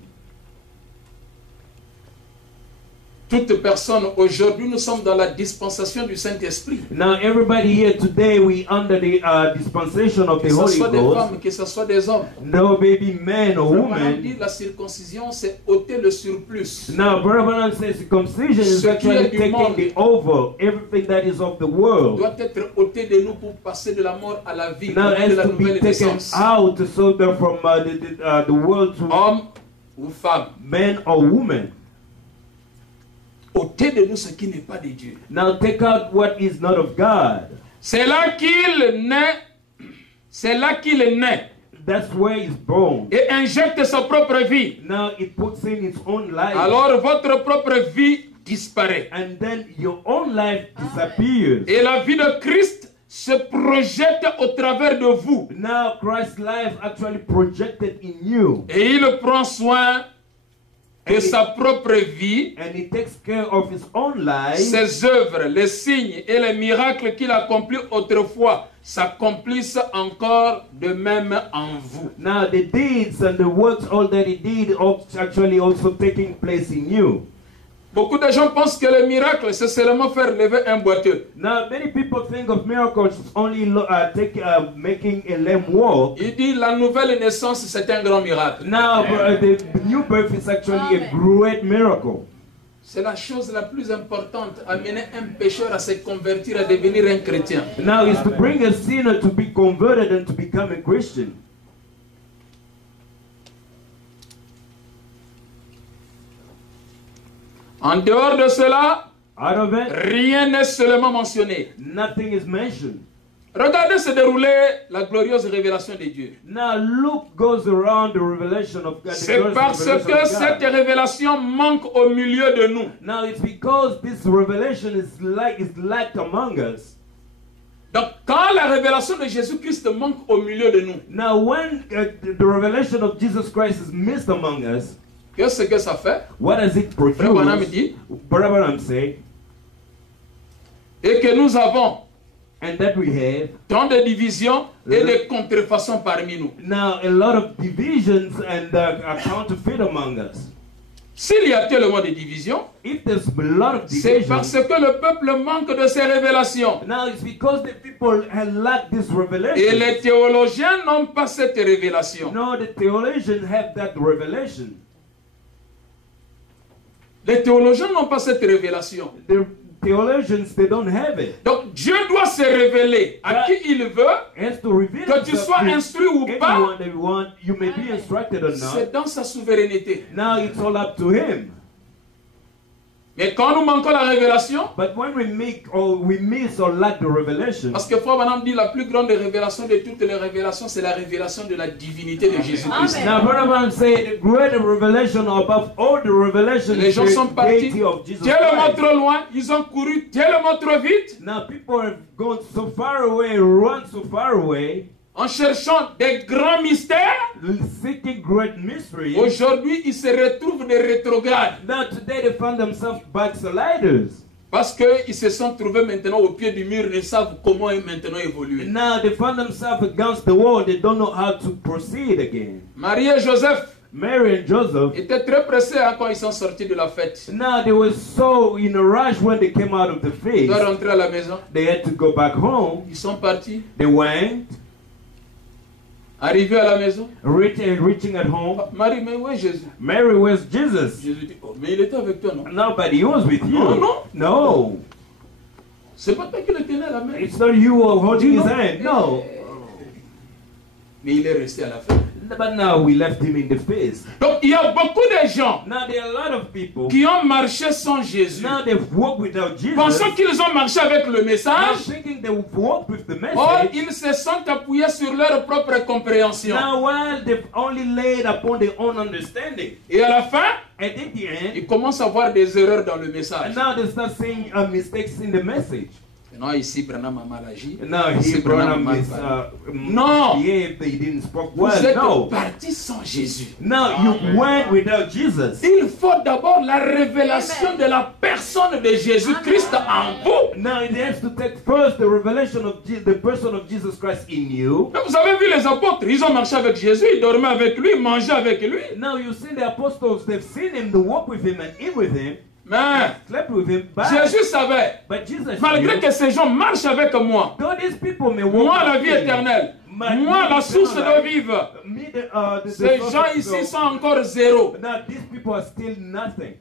Toute personne, aujourd'hui, nous sommes dans la dispensation du Saint-Esprit. now everybody here today, we under the dispensation of Que the ce Holy soit des Ghost. femmes, que ce soit des hommes. No baby man or Frère Branham dit woman. la circoncision, c'est ôter le surplus. Now, Brother Branham says circumcision is Ce qui est actually du taking monde. the over, everything that is of the world. Doit être ôté de nous pour passer de la mort à la vie, Now, de has la to be nouvelle taken naissance. out so that from the world to Homme ou femme, man or woman. ôtez de nous ce qui n'est pas de Dieu. Now, take out what is not of God. C'est là qu'il naît, c'est là qu'il naît That's where it's born. et injecte sa propre vie. Now, it puts in its own life. Alors votre propre vie disparaît. And then your own life disappears. Et la vie de Christ se projette au travers de vous. Now Christ's life actually projected in you. Et il prend soin de sa propre vie, And he takes care of his own life. ses œuvres, les signes et les miracles qu'il accomplit autrefois s'accomplissent encore de même en vous. Now the deeds and the works, all that he did, actually also taking place in you. Beaucoup de gens pensent que le miracle, c'est seulement faire lever un boiteux. Now many people think of miracles only making a lame walk. Il dit la nouvelle naissance, c'est un grand miracle. Now the new birth is actually a great miracle. C'est la chose la plus importante, amener un pécheur à se convertir, à devenir un chrétien. Now is to bring a sinner to be converted and to become a Christian. En dehors de cela, Out of it, rien n'est seulement mentionné. nothing is mentioned. Regardez se dérouler la glorieuse révélation de Dieu. Now Luke goes around the revelation of God. the C'est glorious parce revelation que of God. cette révélation manque au milieu de nous. Now it's because this revelation is lacked among us. Donc, quand la révélation de Jésus-Christ manque au milieu de nous, Now when the revelation of Jesus Christ is missed among us, qu'est-ce que ça fait? what does it Frère Branham produce? dit, Brother Branham say, et que nous avons and that we have tant de divisions et de contrefaçons parmi nous. now a lot of divisions and are counterfeit among us. S'il y a tellement de divisions, If there's a lot of c'est parce divisions, que le peuple manque de ces révélations. now it's because the people have lacked this Et revelation. les théologiens n'ont pas cette révélation. No, the theologians have that revelation. Les théologiens n'ont pas cette révélation. The theologians, they don't have it. Donc Dieu doit se révéler à qui il veut. Has to reveal Que tu himself sois to instruit ou pas, anyone that you want. You may be instructed or not. c'est dans sa souveraineté. Now it's all up to him. Mais quand nous manquons la révélation, But when we miss or lack the revelation, parce que Frère Branham dit la plus grande révélation de toutes les révélations, c'est la révélation de la divinité de Jésus-Christ. now Brother Branham say the greater revelation above all the revelations Les gens is sont the partis deity of Jesus tellement Christ. trop loin, ils ont couru tellement trop vite Now people have gone so far away, run so far away, en cherchant des grands mystères. seeking great mysteries. Aujourd'hui, ils se retrouvent des rétrogrades Now today they found themselves backsliders. parce qu'ils se sont trouvés maintenant au pied du mur, ne savent comment maintenant évoluer. Now they found themselves against the wall. They don't know how to proceed again. Marie et Joseph Mary and Joseph, étaient très pressés quand ils sont sortis de la fête. now they were so in a rush when they came out of the Ils feast. doivent rentrer à la maison. They had to go back home. Ils sont partis. They went, Arrivés à la maison. reaching at home. Marie, mais où est Jésus? Mary, where's Jesus? Jésus dit, oh, mais il était avec toi, non? No, but he was with you. No, no. No. C'est pas toi qui le tenais à la main. It's not you who are holding his No. hand. No. Mais il est resté à la fin. But now we left him in the feast. Donc il y a beaucoup de gens Now there are a lot of people. qui ont marché sans Jésus, Now they've walked without Jesus. pensant qu'ils ont marché avec le Now message. thinking they've walked with the Or message. ils se sont appuyés sur leur propre compréhension. Now while they've only laid upon their own understanding. Et à la fin, And at the end, ils commencent à voir des erreurs dans le message. and now they start seeing mistakes in the message. Non, ici, Branham a mal agi. And now Ici, he brought him mal this parlé. No. behaved, he didn't speak Vous well. êtes No. partis sans Jésus. Now you went without Jesus. Il faut d'abord la révélation de la personne de Jésus-Christ en vous. Now it has to take first the revelation of the person of Jesus Christ in you. Mais vous avez vu les apôtres, ils ont marché avec Jésus, ils dormaient avec lui, ils mangeaient avec lui. Now you see the apostles, they've seen him, they walk with him and eat with him, Mais slept with him, but Jésus savait, but Jesus malgré knew, que ces gens marchent avec moi, though these people may walk moi la with vie me, éternelle, but moi me la source eternal d'eau life, vive, me the ces source gens of ici God. sont encore zéro. Now these people are still nothing.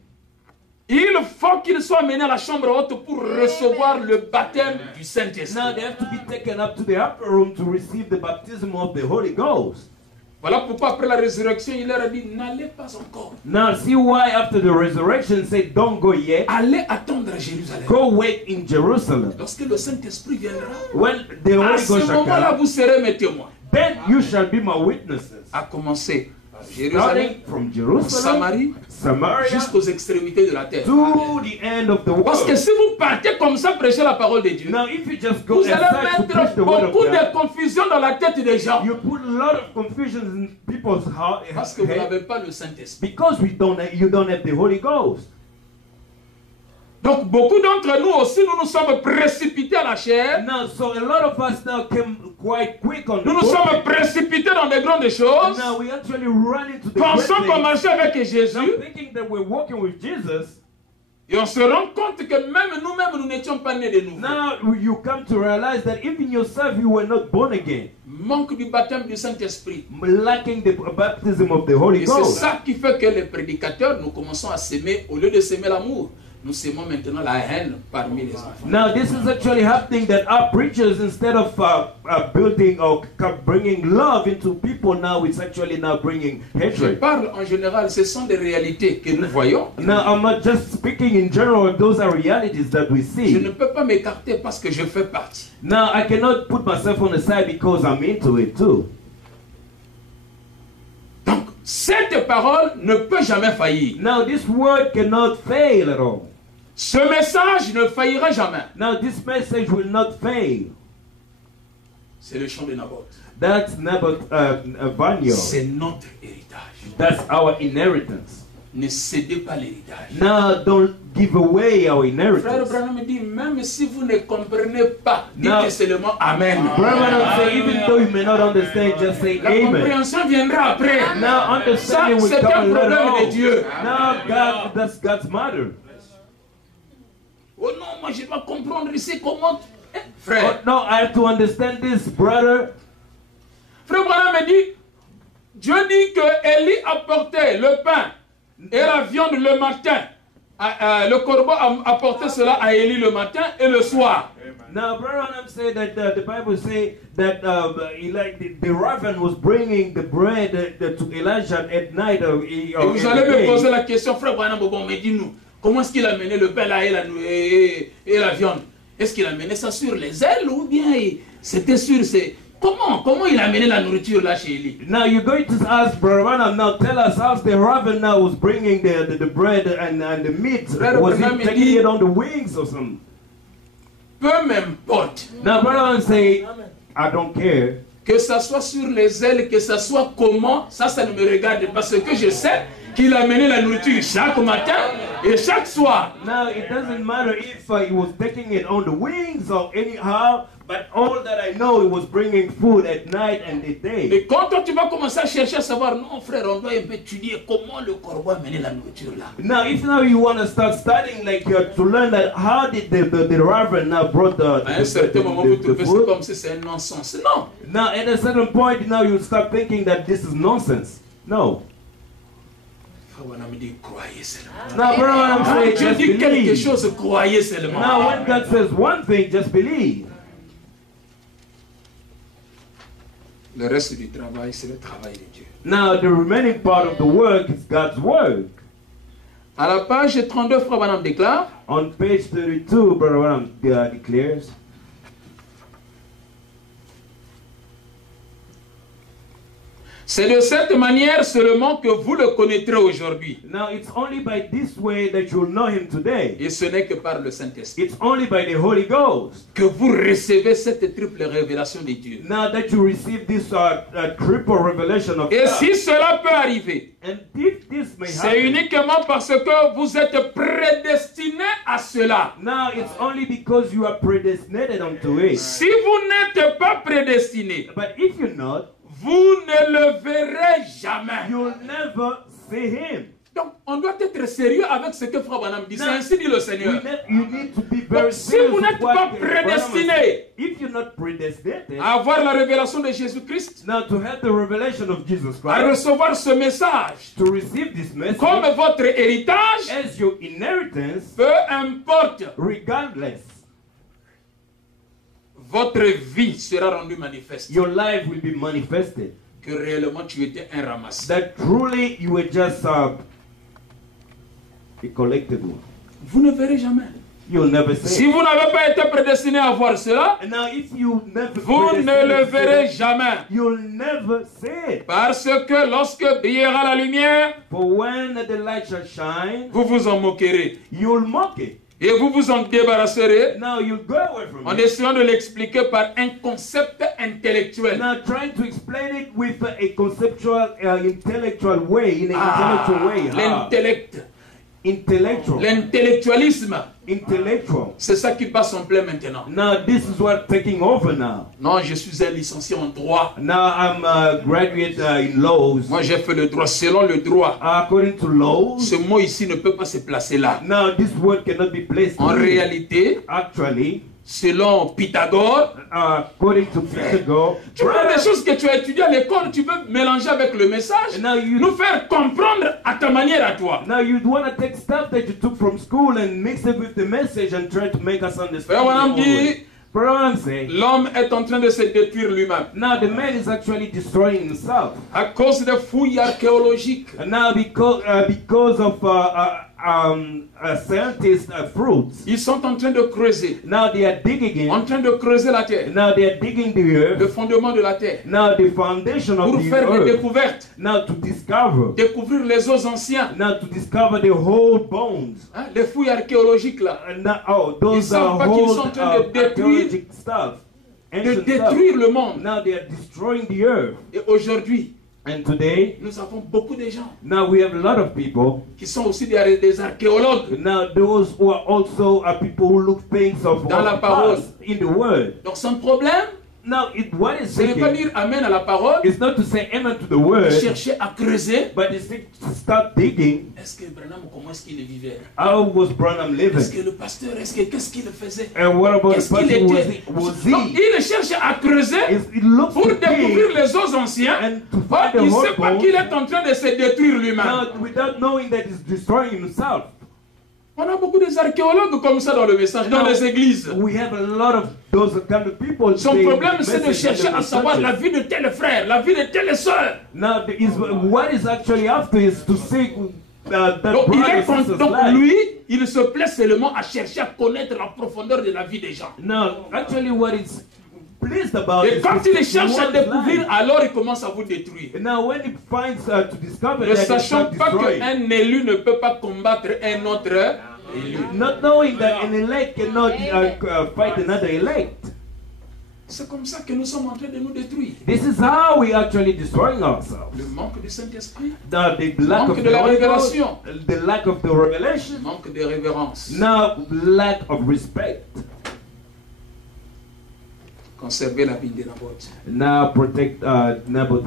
Il faut qu'ils soient menés à la chambre haute pour recevoir le baptême du Saint-Esprit. Now they have to be taken up to the upper room to receive the baptism of the Holy Ghost. Voilà pourquoi après la résurrection, il leur a dit, n'allez pas encore. Now see why after the resurrection said don't go yet, Allez attendre à Jérusalem. go wait in Jerusalem. Lorsque le Saint-Esprit viendra, When the à Holy ce Ghost shall moment-là, come, vous serez mes témoins. then you shall be my witnesses. À commencer Jérusalem, from Jerusalem, Samarie, Samaria, jusqu'aux extrémités de la terre. to the end of the Parce que world. si vous partez comme ça prêcher la parole de Dieu, Now, if you just go vous allez aside to preach mettre the word of beaucoup God, de confusion dans la tête des gens. you put a lot of confusion in people's Parce que vous head n'avez pas le Saint-Esprit. because you don't have the Holy Ghost. Donc beaucoup d'entre nous aussi, nous nous sommes précipités à la chair. Now, so a lot of us now came quite quick on the Nous nous sommes topic. précipités dans de grandes choses. Now we actually run into the Pensons qu'on great marchait avec things. Jésus. Now thinking that we're walking with Jesus. Et on se rend compte que même nous-mêmes, nous n'étions pas nés de nouveau. Now you come to realize that even yourself you were not born again, Manque du baptême du Saint-Esprit. lacking the baptism of the Holy Et c'est Ghost. ça qui fait que les prédicateurs, nous commençons à s'aimer. Au lieu de s'aimer l'amour, nous s'aimons maintenant la haine parmi les enfants. Now this is actually happening that our preachers, instead of building or bringing love into people, now it's actually now bringing Je hatred. parle en général, ce sont des réalités que nous voyons. Now I'm not just speaking in general, those are realities that we Je ne see. peux pas m'écarter parce que je fais partie. Now I cannot put myself on the side because I'm into it too. Donc, cette parole ne peut jamais faillir. Now this word cannot fail at all. Ce message ne faillira jamais. Now this message will not fail. C'est le chant de Naboth. That's Naboth vineyard. C'est notre héritage. That's our inheritance. Ne cédez pas l'héritage. Now don't give away our Frère inheritance. Branham me dit, même si vous ne comprenez pas, Non. dites seulement Amen. Brother, say, even though you may not understand, just say La amen. compréhension viendra après. Now Ça, understanding will c'est come un a little problème de on. Dieu. Now God, that's God's matter. Oh non, moi je dois comprendre ici comment... Eh, Oh, frère, no, I have to understand this, brother. Frère Branham me dit, Dieu dit que Élie apportait le pain et la viande le matin. Le corbeau apportait cela à Élie le matin et le soir. Now, Brother Branham said that the Bible say that the raven was bringing the bread to Elijah at night. Et vous allez me poser la question, Frère Branham, bon, mais dis-nous, comment est-ce qu'il a mené le pain là et la viande? Est-ce qu'il a mené ça sur les ailes ou bien c'était sur ses... Comment il a mené la nourriture là chez Élie? Now you're going to ask Brother Branham, now tell us how the raven now was bringing the bread and the meat. Brother Was he Branham taking dit- it on the wings or something? Peu m'importe. Now Brother Branham say, I don't care. Que ça soit sur les ailes, que ça soit comment, ça ne me regarde pas. Parce que je sais qu'il a mené la nourriture chaque matin et chaque soir. Now it doesn't matter if he was taking it on the wings or anyhow, but all that I know, it was bringing food at night and at day. Et quand toi, tu vas commencer à chercher à savoir, non frère, on doit un peu étudier comment le corbeau a mené la nourriture là. Now, if now you want to start studying, like to learn that how did the raven now brought À un certain moment, vous the trouvez ça food. comme si c'est un non-sens. Non. Now, at a certain point, now you start thinking that this is nonsense. No. Frère Branham dit, croyez seulement. Now, brother, I'm Quand saying Dieu just dit quelque believe. chose, croyez seulement. Now, when God says one thing, just believe. Le reste du travail, c'est le travail de Dieu. Now, the remaining part of the work is God's work. À la page 32, Frère Branham déclare, On page 32, Brother Branham declares, c'est de cette manière seulement que vous le connaîtrez aujourd'hui. now it's only by this way that you'll know him today. Et ce n'est que par le Saint-Esprit It's only by the Holy Ghost. que vous recevez cette triple révélation de Dieu. Now that you receive this triple revelation of Et God. si cela peut arriver, And if this may c'est happen, uniquement parce que vous êtes prédestinés à cela. now it's only because you are predestinated unto it. Si vous n'êtes pas prédestinés, But if you're not, vous ne le verrez jamais. you'll never see him. Donc, on doit être sérieux avec ce que Frère Branham dit. C'est Non. ainsi dit le Seigneur. You need to be very Donc, si serious vous with n'êtes what pas the Branham prédestiné said. If you're not predestinated, à avoir la révélation de Jésus-Christ, now to have the revelation of Jesus à Christ, recevoir ce message to receive this message comme votre héritage, as your inheritance, peu importe, regardless, votre vie sera rendue manifeste. your life will be manifested. Que réellement tu étais un ramassé. That truly you were just a collected one. Vous ne verrez jamais. you'll never Si see it. vous n'avez pas été prédestiné à voir cela, And now if you never vous ne le verrez jamais. you'll never see it. Parce que lorsque brillera la lumière, For when the light shall shine, vous vous en moquerez. you'll mock it. Et vous vous en débarrasserez Now you'll go away from en it. essayant de l'expliquer par un concept intellectuel. Now trying to explain it with a conceptual, intellectual way, in an intellectual way. L'intellect, Intellectual. l'intellectualisme, Intellectual. c'est ça qui bat son plein maintenant. Now this is what's taking over now. Non, je suis un licencié en droit. Now I'm a graduate in laws. Moi, j'ai fait le droit selon le droit. According to laws, Ce mot ici ne peut pas se placer là. now this word cannot be placed En here. réalité, Actually, selon Pythagore, according to Pythagore, tu prends des choses que tu as étudiées à l'école, tu veux mélanger avec le message, now nous faire comprendre à ta manière à toi. now you'd want to take stuff that you took from school and mix it with the message and try to make us understand. Frère Branham it all. dit, But I'm saying, l'homme est en train de se détruire lui-même now the man is actually destroying himself. à cause des fouilles archéologiques. And now because of scientists' fruits, Ils sont en train de creuser, now they are digging en in. train de creuser la terre, Now they are digging the le earth. fondement de la terre, Now the foundation of pour the faire des earth. découvertes, Now to discover. découvrir les os anciens. Now to discover the whole bones. Hein, les fouilles archéologiques là, And now, those savent are pas qu'ils whole sont en train de détruire- archaeological stuff. de Ancient stuff. détruire le monde. Now they are destroying the earth. Et aujourd'hui, And today, nous avons beaucoup de gens now we have a lot of people. qui sont aussi des archéologues. Now those who are also people who look things of Dans la the parole. past in the word. Donc son problème, Now what is ce n'est pas thinking dire amen à la parole, is not to say amen to the word, chercher à creuser. but it's to start digging. Est-ce que Branham, comment est-ce qu'il vivait? How was Branham Est-ce living? que le pasteur, qu'est-ce qu'il faisait? And what about the Qu'est-ce qu'il person? était? Was Donc he? il cherche à creuser It looks pour to découvrir be les os anciens. and to Or find the il ne whole sait pas bone. qu'il est en train de se détruire lui-même. Now, without knowing that he's destroying himself. On a beaucoup d'archéologues comme ça dans le message, dans les églises. We have a lot of those kind of people. Son saying problème, the c'est de message chercher in the à savoir churches. la vie de tel frère, la vie de telle sœur. Now, what is actually after is to see that Donc, brother donc life. lui, il se plaît seulement à chercher à connaître la profondeur de la vie des gens. Now, actually, what is pleased about Et is quand il cherche à one's découvrir, life. alors il commence à vous détruire. Now, when he finds to discover Ne that sachant he's pas not destroying, qu'un élu ne peut pas combattre un autre élu. not knowing that an elect cannot fight another elect. C'est comme ça que nous sommes en train de nous détruire. This is how we actually destroying ourselves. Le manque du Saint-Esprit, The lack manque of de the la Holy Ghost, révélation, the lack of the revelation, manque de révérence. now lack of respect. Conserver la vie de Naboth. Now protect Naboth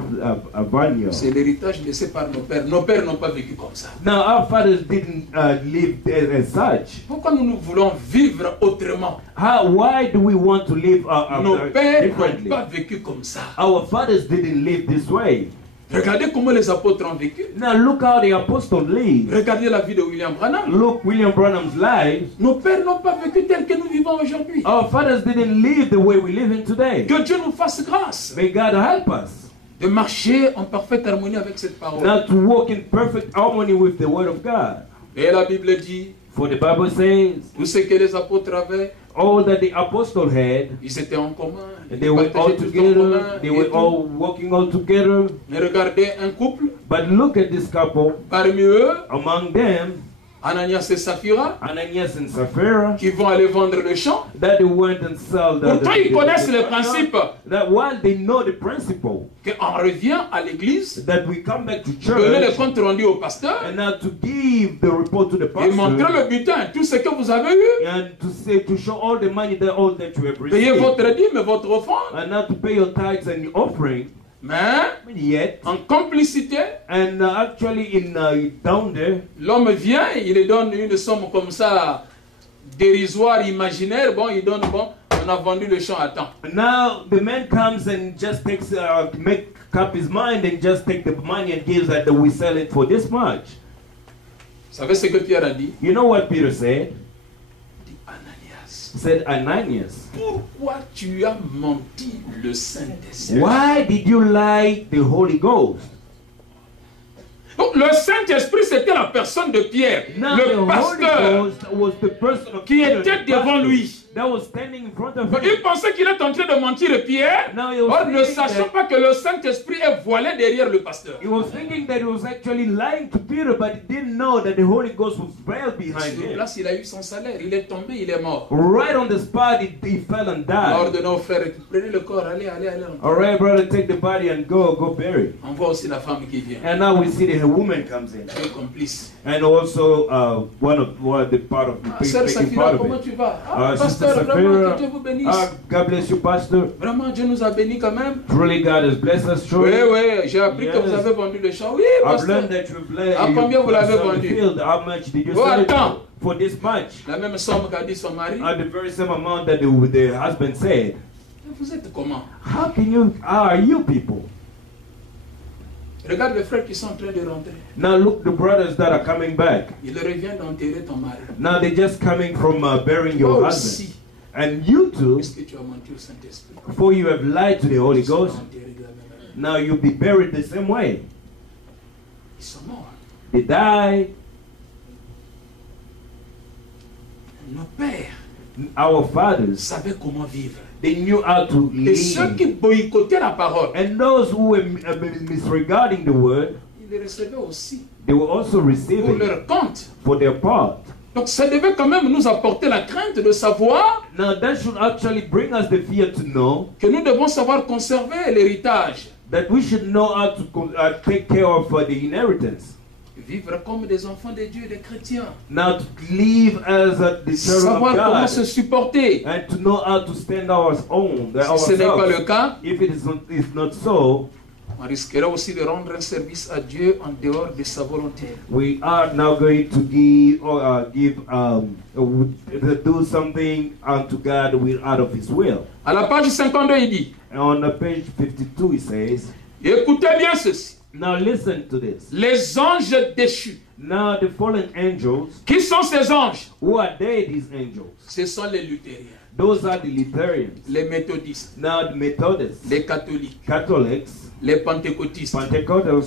Vineyard. C'est l'héritage laissé par nos pères. Nos pères n'ont pas vécu comme ça. Now our fathers didn't live as such. Pourquoi nous voulons vivre autrement? Why do we want to live Nos pères n'ont differently? pas vécu comme ça. Our fathers didn't live this way. Regardez comment les apôtres ont vécu. Now look how the apostles live. Regardez la vie de William Branham. Look William Branham's life. Nos pères n'ont pas vécu tel que nous vivons aujourd'hui. Our fathers didn't live the way we live in today. Que Dieu nous fasse grâce May God help us. de marcher en parfaite harmonie avec cette parole. Now to walk in perfect harmony with the word of God. Et la Bible dit, For the Bible says, tout ce que les apôtres avaient, all that the apostle had, ils étaient en commun. Ils they were all partageaient tout en commun. together, they et were tout. all walking all together. Mais regardez un couple, But look at this couple, parmi eux, among them, Ananias et Saphira, Ananias and Sapphira, qui vont aller vendre le champ. that they went and sell Pourtant, ils connaissent le principe that while they know the principle, qu'on revient à l'église, that we come back to donner le church, compte rendu au pasteur and now to give the report to the et montrer pastor, le butin, tout ce que vous avez eu. and to say, to show all the money that all that you have Payez received, votre dîme et votre offrande. and now to pay your tithes and your offering, Mais, yet, en complicité, and actually in down there, l'homme vient, il lui donne une somme comme ça, dérisoire, imaginaire. Bon, il donne, bon, on a vendu le champ à temps. now the man comes and just takes, make up his mind and just take the money and gives that we sell it for this much. Vous savez ce que Pierre a dit? You know what Peter said? Il dit, Ananias, Said Ananias, pourquoi tu as menti le Saint-Esprit? why did you lie the Holy Ghost? Donc le Saint-Esprit, c'était la personne de Pierre, Now le the Holy pasteur, Ghost was the person of qui Peter, était the devant pastor, lui. that was standing in front of Donc, him. il pensait qu'il est en train de mentir à Pierre, Now he was or ne thinking sachant that- pas que le Saint-Esprit est voilé derrière le pasteur. He was thinking that he was actually lying to Peter, but he didn't know that the Holy Ghost was veiled behind Sur him. place, il a eu son salaire, il est tombé, il est mort. Right on the spot, he fell and On a died. ordonné aux frères, prenez le corps, allez. All right, brother, take the body and go bury it. On voit aussi la femme qui vient, And now we see the woman comes in, le complice. and also one of the part of the Ah, Sœur taking Safira, part of comment it. tu vas? Ah, Sister pasteur, vraiment, Safira, que Dieu vous bénisse. God bless you, Pastor. Vraiment, Dieu nous a bénis quand même. Truly, God has blessed us. Oui, Truly, oui, j'ai appris que Yes. vous avez vendu le champ. Oui, I've pasteur. learned that you've À combien vous l'avez sold the vendu? field. How much did you Oh, sell it attends. for this much? La même somme qu'a dit son mari. At the very same amount that the husband said. Vous êtes comment? How are you people? Regarde les frères qui sont en train de rentrer. Now look, the brothers that are coming back. Il revient d'enterrer ton mari. Now they're just coming from burying your Toi husband. aussi, And you too, est-ce que tu as menti au Saint-Esprit? before you have lied to the Holy Ils sont Ghost, enterrés de la même manière. now you'll be buried the same way. Ils sont morts. They die. Nos pères Our fathers, savaient comment vivre. they knew how to Et ceux qui live. boycottaient la parole, And those who were misregarding the word, ils les recevaient aussi they were also pour receiving leur compte. for their part. Donc ça devait quand même nous apporter la crainte de savoir Now that should actually bring us the fear to know que nous devons savoir conserver l'héritage. that we should know how to take care of the inheritance. Vivre comme des enfants de Dieu et des chrétiens. Now to live as the children of Savoir comment God se supporter. and to know how to stand our own. Si ce n'est pas le Ourselves. cas, If it is not so, on risquerait aussi de rendre un service à Dieu en dehors de sa volonté. we are now going to do something unto God out of His will. À la page 52, il dit, And on page 52, it says, écoutez bien ceci. now listen to this. Les anges déchus. Now the fallen angels, Qui sont ces anges? who are they, these angels? Ce sont les luthériens, Those are the Lutherans. les méthodistes, Now the Methodists, les catholiques, Catholics, les pentecôtistes, Pentecostals,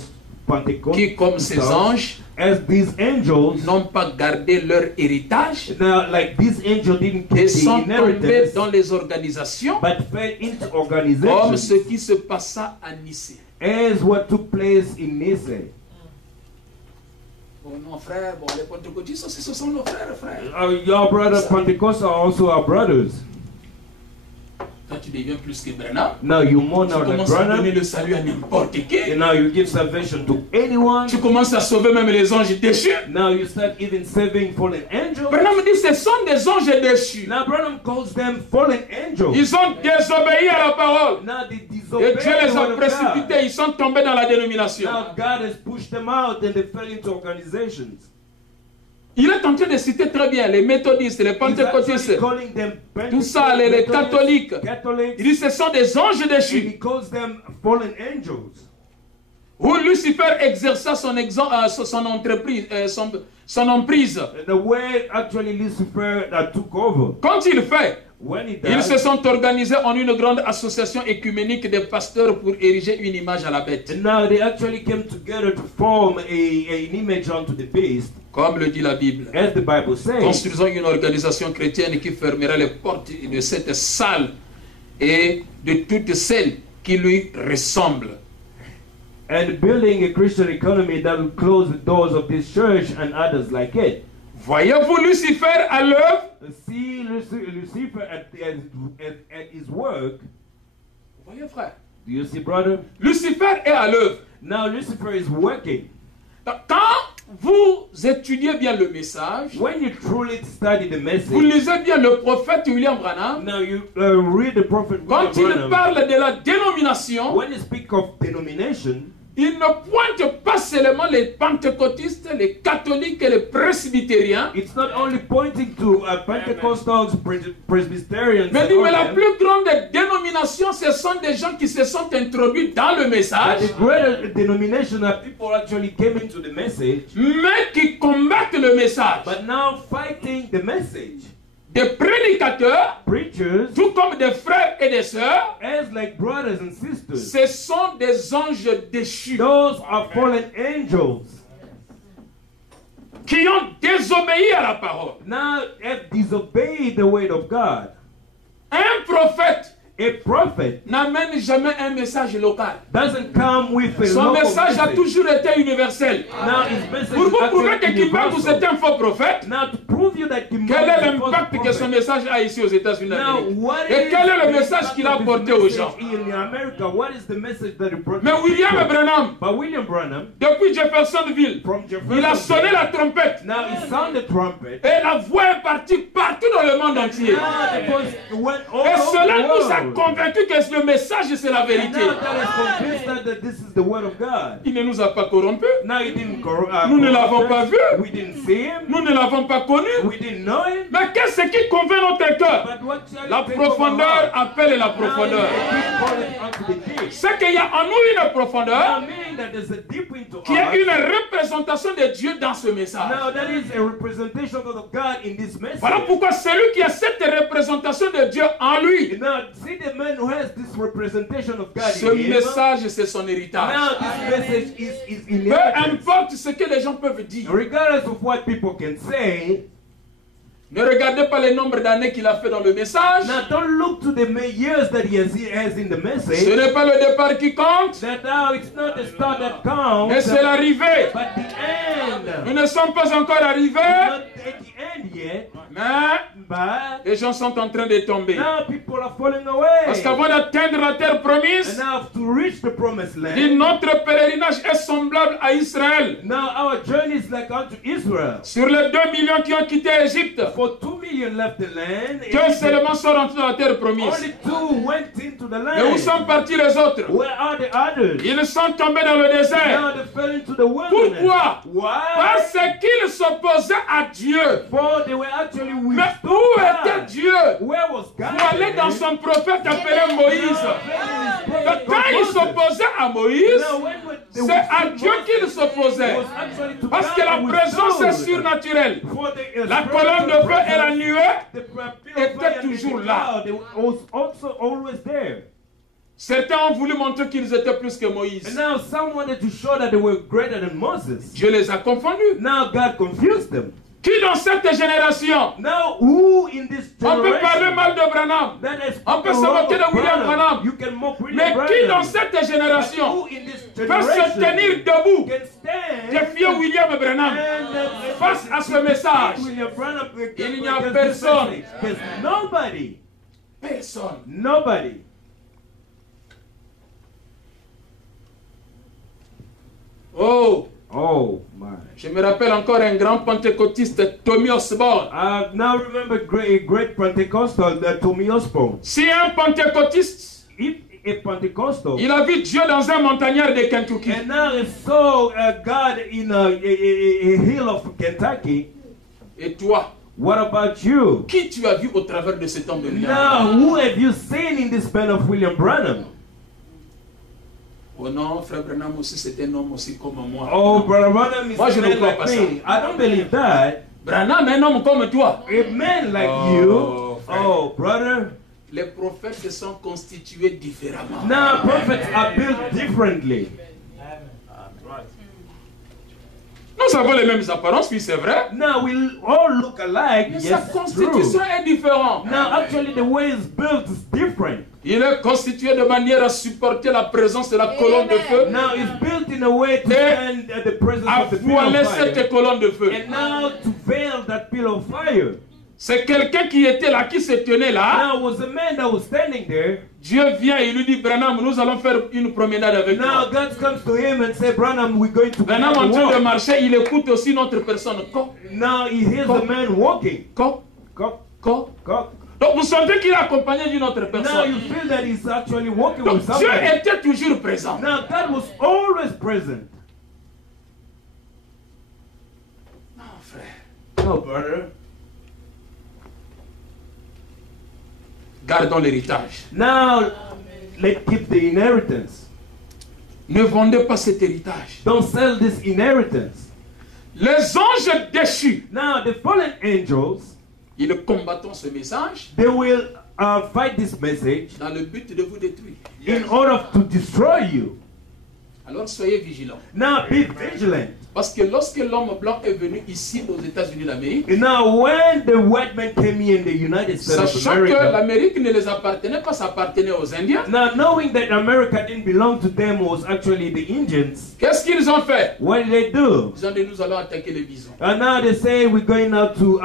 qui, comme ces anges, as these angels, n'ont pas gardé leur héritage now like these angels didn't et keep sont the tombés inheritance, dans les organisations but fell into comme organizations, ce qui se passa à Nicée. as what took place in Nice. Oh non, frère, bon, les pentecôtistes aussi, ce sont nos frères, frère. Your brother Pentecostals are also our brothers. Quand tu deviens plus que Branham, Now you mourn tu out like commences à donner Branham, le salut à n'importe qui. and now you give salvation to anyone. Tu commences à sauver même les anges déchus. Now you start even saving fallen angels. Branham dit ce sont des anges déchus. Now Branham calls them fallen angels. Ils ont désobéi à la parole. Now they Et disobey Dieu les the a word of précipités. God. Ils sont tombés dans la dénomination. Now God has pushed them out and they fell into organizations. Il est en train de citer très bien les méthodistes, les He's actually pentecôtistes. calling them Tout ça, les Methodist, catholiques. Catholics, Il dit ce sont des anges and déchus. he calls them fallen angels. Où Lucifer exerça son entreprise, son emprise. And the way actually Lucifer took over. Quand il fait, When he ils se died, sont organisés en une grande association écuménique des pasteurs pour ériger une image à la bête. and now they actually came together to form an image unto the beast, Comme le dit la Bible. as the Bible says. Construisons une organisation chrétienne qui fermera les portes de cette salle et de toutes celles qui lui ressemblent. And building a Christian economy that will close the doors of this church and others like it. Voyez-vous Lucifer à l'œuvre? See Lucifer at his work. Voyez frère, Do you see, brother? Lucifer est à l'œuvre. Now Lucifer is working. Quand vous étudiez bien le message, When you truly study the vous message, lisez bien le prophète William Branham, now you read the prophet quand William il Branham, parle de la dénomination, when you speak of denomination, il ne pointe pas seulement les pentecôtistes, les catholiques et les presbytériens, it's not only pointing to Pentecostals, Presbyterians, mais and dit, all mais la them, plus grande dénomination, ce sont des gens qui se sont introduits dans le but message, the greater denomination of people actually came into the message, mais qui combattent le message. but now fighting the message. des prédicateurs, preachers, tout comme des frères et des sœurs, as like brothers and sisters. ce sont des anges déchus Those are fallen angels. qui ont désobéi à la parole. Now have disobeyed the word of God. Un prophète A prophet n'amène jamais un message local. doesn't come with a Son local message a message. toujours été universel. Now his message Pour is vous prouver que actually Kibangu universal. c'est un faux prophète, Now to prove you that Kibangu quel est is a false l'impact que son prophet. message a ici aux États-Unis Now, d'Amérique? what Et is quel est le the message impact qu'il a of his apporté aux message gens? in America? What is the message that he brought Mais to William people? Branham, But William Branham, depuis Jeffersonville, from il a sonné Jefferson, la trompette now he sounded trumpet. et la voix est partie partout dans le monde entier. Now the voice went all Et over cela the nous a world. convaincus que le message c'est la And vérité. now that is convinced that this is the word of God. Il ne nous a pas corrompus. Now he didn't Nous ne l'avons pas vu. We didn't see him. Nous ne l'avons pas connu. We didn't know him. Mais qu'est-ce qui convainc notre cœur? But what shall La it take over profondeur us? appelle la Now profondeur. it keep calling unto the deep. C'est qu'il y a en nous une Now profondeur meaning that there's a deep into qui est us. une représentation de Dieu dans ce message. Now that is a representation of God in this message. Voilà pourquoi celui qui a cette représentation de Dieu en lui, Now see the man who has this representation of God ce in him. message c'est son héritage. Now this message is Peu inheritance. importe ce que les gens peuvent dire. Regardless of what people can say. Ne regardez pas le nombre d'années qu'il a fait dans le message. Now don't look to the years that he has in the Ce message. n'est pas le départ qui compte, That now it's not the start that counts, mais c'est l'arrivée. but the end. Nous ne sommes pas encore arrivés, Not at the end yet, mais but les gens sont en train de tomber. now people are falling away. Parce qu'avant d'atteindre la terre And promise, now to reach the promised dit land, notre pèlerinage est semblable à Israël. now our journey is like unto Israel. Sur les 2 millions qui ont quitté Égypte, For 2 million left the land, deux seulement sont rentrés dans la terre promise. only 2 went into the Et où land. sont partis les autres? Where are the others? Ils sont tombés dans le désert. Now they fell into the wilderness. Pourquoi? Why? Parce qu'ils s'opposaient à Dieu. For they were actually Mais withstood où était God. Dieu? Where was God? Pour aller dans son prophète appelé Moïse. Mais quand ils s'opposaient à Moïse, c'est à Dieu qu'ils s'opposaient. Parce que la présence est surnaturelle. La colonne de feu et la nuée étaient toujours là. Certains ont voulu montrer qu'ils étaient plus que And Moïse. now some wanted to show that they were greater than Moses. Dieu les a confondus. Now God confused them. Qui dans cette génération, Now who in this on peut parler generation mal de Branham, that has on peut se spoken moquer de wrong of William Branham? Branham, You can mock William mais qui dans Branham. cette But génération who in this peut se generation tenir debout, can stand défier William Branham face à ce message? William Branham Il n'y a against personne. this message? There's nobody. Personne. Nobody. Oh, Oh my. je me rappelle encore un grand pentecôtiste, Tommy Osborne. Now remember great Pentecostal, Tommy Osborne. Si un pentecôtiste, If a Pentecostal, il a vu Dieu dans un montagnard de Kentucky, and now he saw God in a hill of Kentucky, et toi, what about you? qui tu as vu au travers de cet homme de lumière? Now, who have you seen in this man of William Branham? Oh non, frère Branham aussi, c'est un homme aussi comme moi. Oh, Brother Branham is Moi, je a ne man crois like pas ça. me. I don't believe that. Branham est un homme comme toi. A man like Oh, you, friend. oh, brother. Les prophètes se sont constitués différemment. Now, prophets are built differently. Nous avons les mêmes apparences, oui, c'est vrai. Now, we all look alike. Mais sa Yes, constitution true. est différente. Now, actually, the way it's built is different. Il est constitué de manière à supporter la présence de la colonne de feu, Now, it's built in a way to Et stand at the presence à of the pillar voiler of fire. cette colonne de feu. And now, to veil that pillar of fire. C'est quelqu'un qui était là, qui se tenait là. Now, was a man that was standing there. Dieu vient et lui dit, Branham, nous allons faire une promenade avec Now, toi. God comes to him and says, Branham, we're going to Branham en walk. train de marcher, il écoute aussi notre personne. Co, Now, he hears the man walking. co, Go, co. go. Donc vous sentez qu'il est accompagné d'une autre Now, personne. you feel that he's actually walking Donc with Dieu somebody. était toujours présent. Now, God was always present. Non, frère. No, brother. Gardons l'héritage. Now, let's keep the inheritance. Ne vendez pas cet héritage. Don't sell this inheritance. Les anges déchus Now, the fallen angels, ils combattront ce message they will fight this message dans le but de vous détruire. in order to destroy you. Alors soyez vigilants. Now be vigilant. Parce que lorsque l'homme blanc est venu ici aux États-Unis d'Amérique, Now when the white man came here in the United States of sachant que America, l'Amérique ne les appartenait pas, ça appartenait aux Indiens, now knowing that America didn't belong to them was actually the Indians, qu'est-ce qu'ils ont fait? what did they do? Ils ont dit nous allons attaquer les bisons. And now they say we're going out to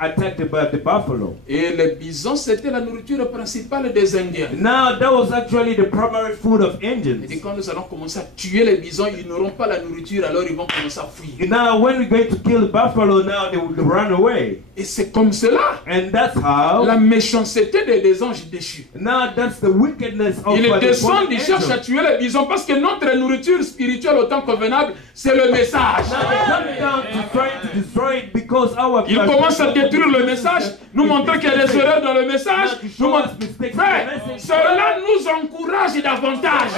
attack the buffalo. Et les bisons, c'était la nourriture principale des Indiens. Now that was actually the primary food of Et Indians. quand nous allons commencer à tuer les bisons, ils n'auront pas la nourriture, alors ils vont commencer à fuir. Now when we're going to kill the buffalo, now they will run away. Et c'est comme cela And that's how. la méchanceté des anges déchus. Now that's the wickedness of Ils the descendent, fallen ils cherchent à angels. tuer les bisons parce que notre nourriture spirituelle au temps convenable, c'est le message. Now they come down to try to destroy it because our. Ils commencent à détruire le message, nous montrant qu'il y a des erreurs dans le message. Nous montrent, frère, cela nous encourage davantage.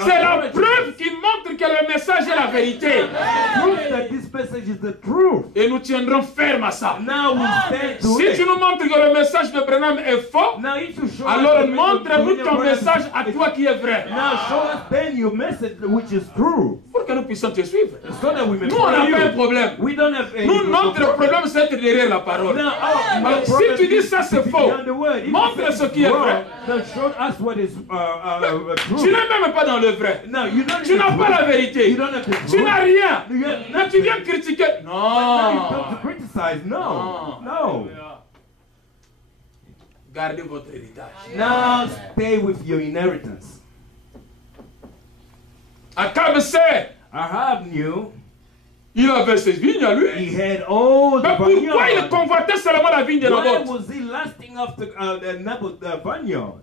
C'est la preuve qui montre que le message est la vérité. Proof that this message is the truth. Et nous tiendrons ferme à ça. Now we stand to Si it. tu nous montres que le message de Branham est faux, Now if you show us alors the message montre-nous of ton William message Branham, à toi qui est vrai. now show us then your message which is true, Pour que nous puissions te suivre. so that we may Nous, on n'a follow pas un you. problème. We don't have any Nous, notre problème, c'est d'être derrière la parole. Now, Alors, si tu dis ça, c'est faux, montre ce qui est vrai. Then show us what is Tu true. n'es même pas dans le vrai. Now you don't. Tu n'as pas la vérité. You don't have the Tu truth. n'as rien. You have Mais tu viens critiquer. Now you come Non. to criticize. No. No. Gardez votre héritage. Now stay with your inheritance. Akab sait, Ahab knew il avait ses vignes à lui. he had all the Mais pourquoi il vineyard. convoitait seulement la vigne de Why Naboth? was he lasting after the Naboth vineyard?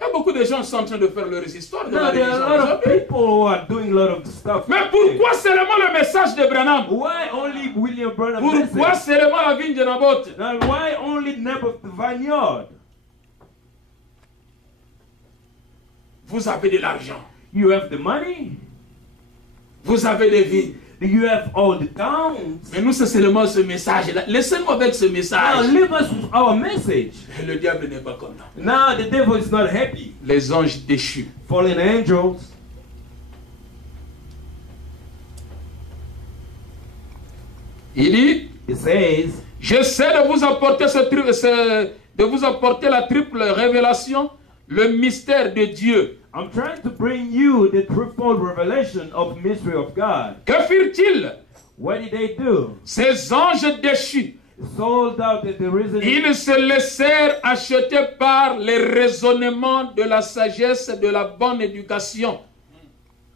Il y a beaucoup de gens qui sont en train de faire leur histoire dans Now la there are a lot religion of aujourd'hui. people who are doing a lot of stuff. Mais pourquoi seulement le message de Branham? Why only William Branham Pourquoi message? seulement la vigne de Naboth? Now why only Naboth the vineyard? Vous avez de l'argent. You have the money. Vous avez des vignes. You have all the towns. Mais nous, c'est seulement ce message-là. Laissez-nous avec ce Now message. leave us with our message. Et le diable n'est pas content. Now the devil is not happy. Les anges déchus. Fallen angels. Il dit, It says, j'essaie de vous apporter de vous apporter la triple révélation, le mystère de Dieu. I'm trying to bring you the threefold revelation of mystery of God. Que firent-ils? What did they do? Ces anges déchus, Sold out the reasoning. ils se laissèrent acheter par les raisonnements de la sagesse et de la bonne éducation,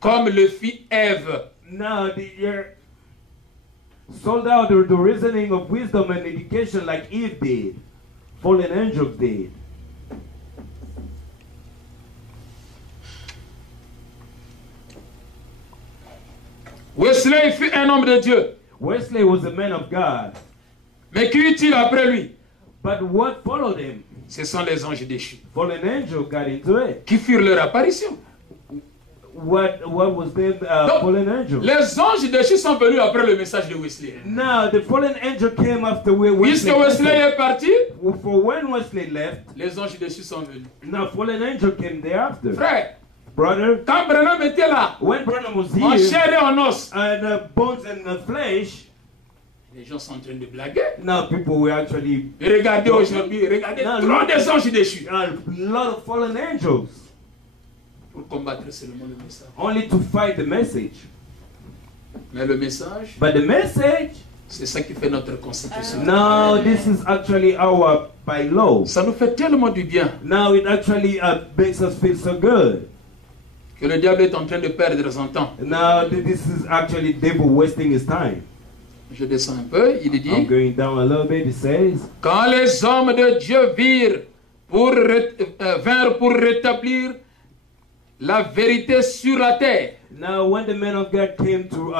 comme le fit Ève. Now they're sold out the reasoning of wisdom and education like Eve did. Fallen angels did. Wesley fut un homme de Dieu. Wesley was a man of God. Mais qui eut-il après lui? But what followed him? Ce sont les anges déchus Fallen angels got into it. qui firent leur apparition. What was them Donc, fallen angels? les anges déchus sont venus après le message de Wesley. Now the fallen angel came after Puisque Wesley. Wesley est parti, For when Wesley left, les anges déchus sont venus. now fallen angel came thereafter. Frère, Brother, quand Branham était là, when Branham was en here, chair et en os, and bones and flesh, les gens sont en train de blaguer. now people were actually Et regardez aujourd'hui, regardez Non, trop des anges déchus a lot of fallen angels pour combattre seulement le message. only to fight the message. Mais le message, But the message, c'est ça qui fait notre constitution. now this is actually our bylaw. Ça nous fait tellement du bien Now it actually makes us feel so good. que le diable est en train de perdre son temps. Now this is actually devil wasting his time. Je descends un peu, il I'm dit, going down a little bit. It says, quand les hommes de Dieu vinrent pour rétablir la vérité sur la terre, now when the man of God came to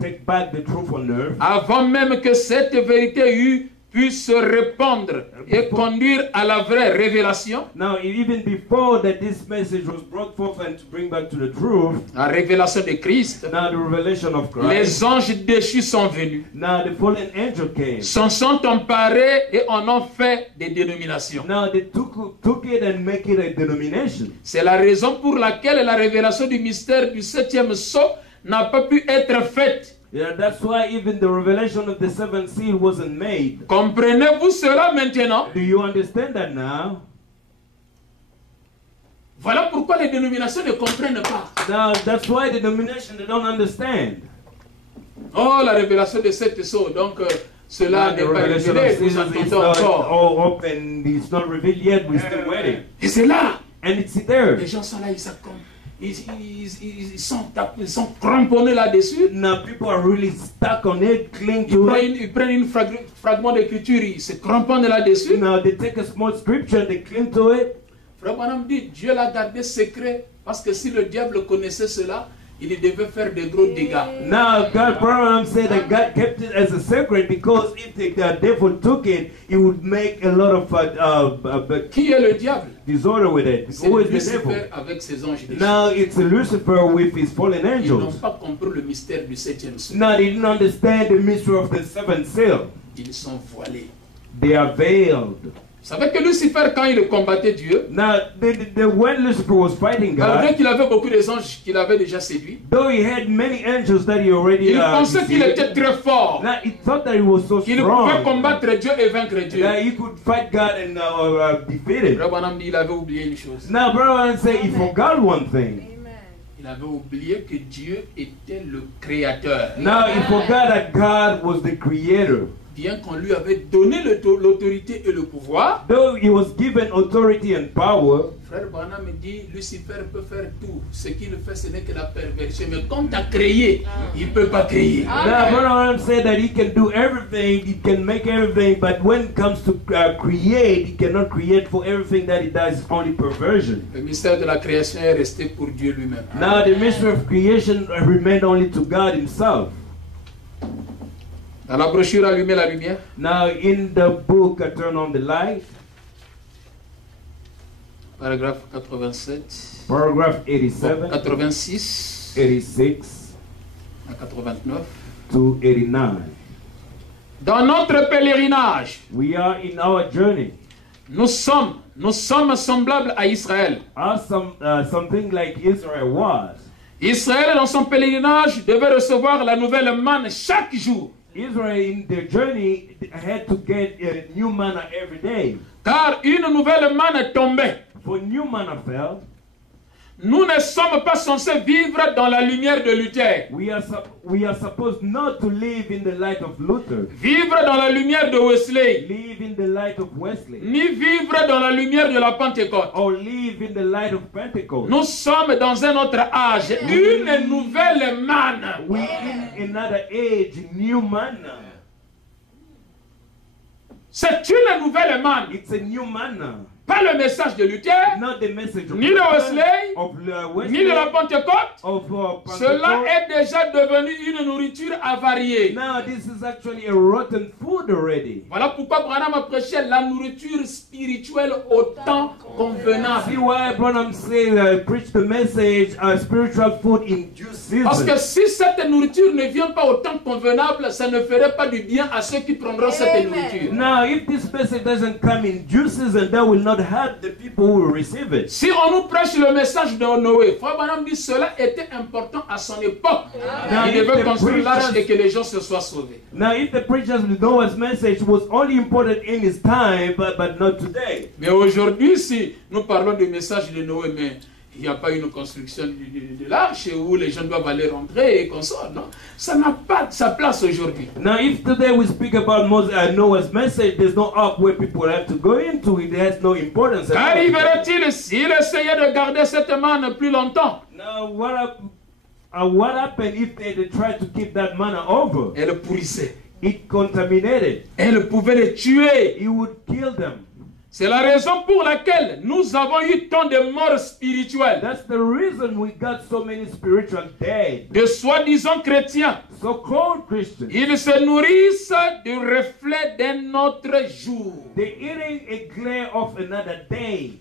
take back the truth on earth, avant même que cette vérité eût puisse se répandre et conduire à la vraie révélation, Now, even before that this message was brought forth and to bring back to the truth, la révélation de Christ, now the revelation of Christ, les anges déchus sont venus, now the fallen angel came. s'en sont emparés et en ont fait des dénominations. Now they took it and make it a denomination. C'est la raison pour laquelle la révélation du mystère du septième sceau n'a pas pu être faite. Yeah, that's why even the revelation of the seventh seal wasn't made. Comprenez-vous cela maintenant? Do you understand that now? Voilà pourquoi les dénominations ne comprennent pas. Now that's why the denomination they don't understand. Oh, la révélation de sept sceaux, donc cela Now, n'est pas révélé, nous is attendons not encore. all open, it's not revealed yet, we're still waiting. Et c'est là, And it's there. les gens sont là, ils sont cramponnés là-dessus. Now people are really stuck on it, cling to it. Ils prennent un fragment d'écriture, ils se cramponnent là-dessus. Now they take a small scripture, they cling to it. Frère Branham dit, Dieu l'a gardé secret, parce que si le diable connaissait cela, il devait faire de gros dégâts. Now God, Abraham said that God kept it as a secret because if the devil took it, it would make a lot of Qui est le diable? disorder with it. C'est Who is the Lucifer devil? avec ses anges déchus. Now it's Lucifer with his fallen Ils n'ont angels. pas compris le mystère du septième sceau. Now they didn't understand the mystery of the seventh seal. Ils sont voilés. They are veiled. Vous savez que Lucifer, quand il combattait Dieu, Now, when Lucifer was fighting malgré God, qu'il avait beaucoup d'anges qu'il avait déjà séduits, though he had many angels that he already il pensait qu'il deceived, était très fort, now he thought that he was so qu'il pouvait strong combattre Dieu et vaincre Dieu. that he could fight God and defeat him. Frère Branham dit, il avait oublié une chose. Now, brother, say he forgot one thing. Il avait oublié que Dieu était le créateur. Now he forgot that God was the creator. Bien qu'on lui avait donné l'autorité et le pouvoir, Though he was given authority and power, Frère Branham dit, Lucifer peut faire tout. Ce qu'il fait, ce n'est que la perversion. Mais quand tu as créé, il ne peut pas créer. now Brother said that he can do everything, he can make everything, but when it comes to create, he cannot create for everything that he does, it's only perversion. Le mystère de la création est resté pour Dieu lui-même. Now the mystery of creation remained only to God himself. Dans la brochure, allumez la lumière. Now in the book, Turn on the Light, Paragraphe 87, paragraph 87, 86 86 à 89. to 89. Dans notre pèlerinage, We are in our journey. nous sommes semblables à Israël. As something like Israel was. Israël, dans son pèlerinage, devait recevoir la nouvelle manne chaque jour. Israel in their journey had to get a new manna every day. Car une nouvelle manne tombait. For new manna fell, Nous ne sommes pas censés vivre dans la lumière de Luther. we are supposed not to live in the light of Luther, Vivre dans la lumière de Wesley. live in the light of Wesley, Ni vivre dans la lumière de la Pentecôte. or live in the light of Pentecost. Nous sommes dans un autre âge. Une nouvelle manne. We in another age, new manna. C'est une nouvelle manne. It's a new manna. Pas le message de Luther, Not the message of ni de Wesley, Wesley, ni de la Pentecôte. of Cela Pentecost. est déjà devenu une nourriture avariée. Now this is actually a rotten food already. Voilà pourquoi Branham a prêché la nourriture spirituelle au temps See convenable. why Branham say preach the message spiritual food in due Parce que season. si cette nourriture ne vient pas au temps convenable, ça ne ferait pas du bien à ceux qui prendront cette nourriture. Now, if this message doesn't come in due season, that will not help the people who will receive it. Si on nous prêche le message de Noé, Frère Branham dit cela était important à son époque. Now, Il if devait the construire l'arche et preachers, que les gens se soient sauvés. now, if the preachers Noah's message was only important in his time, but not today. Mais aujourd'hui, si nous parlons du message de Noé, mais il n'y a pas une construction de l'arche où les gens doivent aller rentrer et qu'on sort, non? Ça n'a pas sa place aujourd'hui. Now, if today we speak about Noah's message, there's no ark where people have to go into. It has no importance. at all. Qu'arriverait-il s'il essayait de garder cette manne plus longtemps? Now, what happened if they tried to keep that manna over? Elle pourrissait. It contaminated. Elle pouvait les tuer. It would kill them. C'est la raison pour laquelle nous avons eu tant de morts spirituelles, That's the reason we got so many spiritual dead. de soi-disant chrétiens. So-called Christians. Ils se nourrissent du reflet d'un autre jour. They're eating a glare of another day.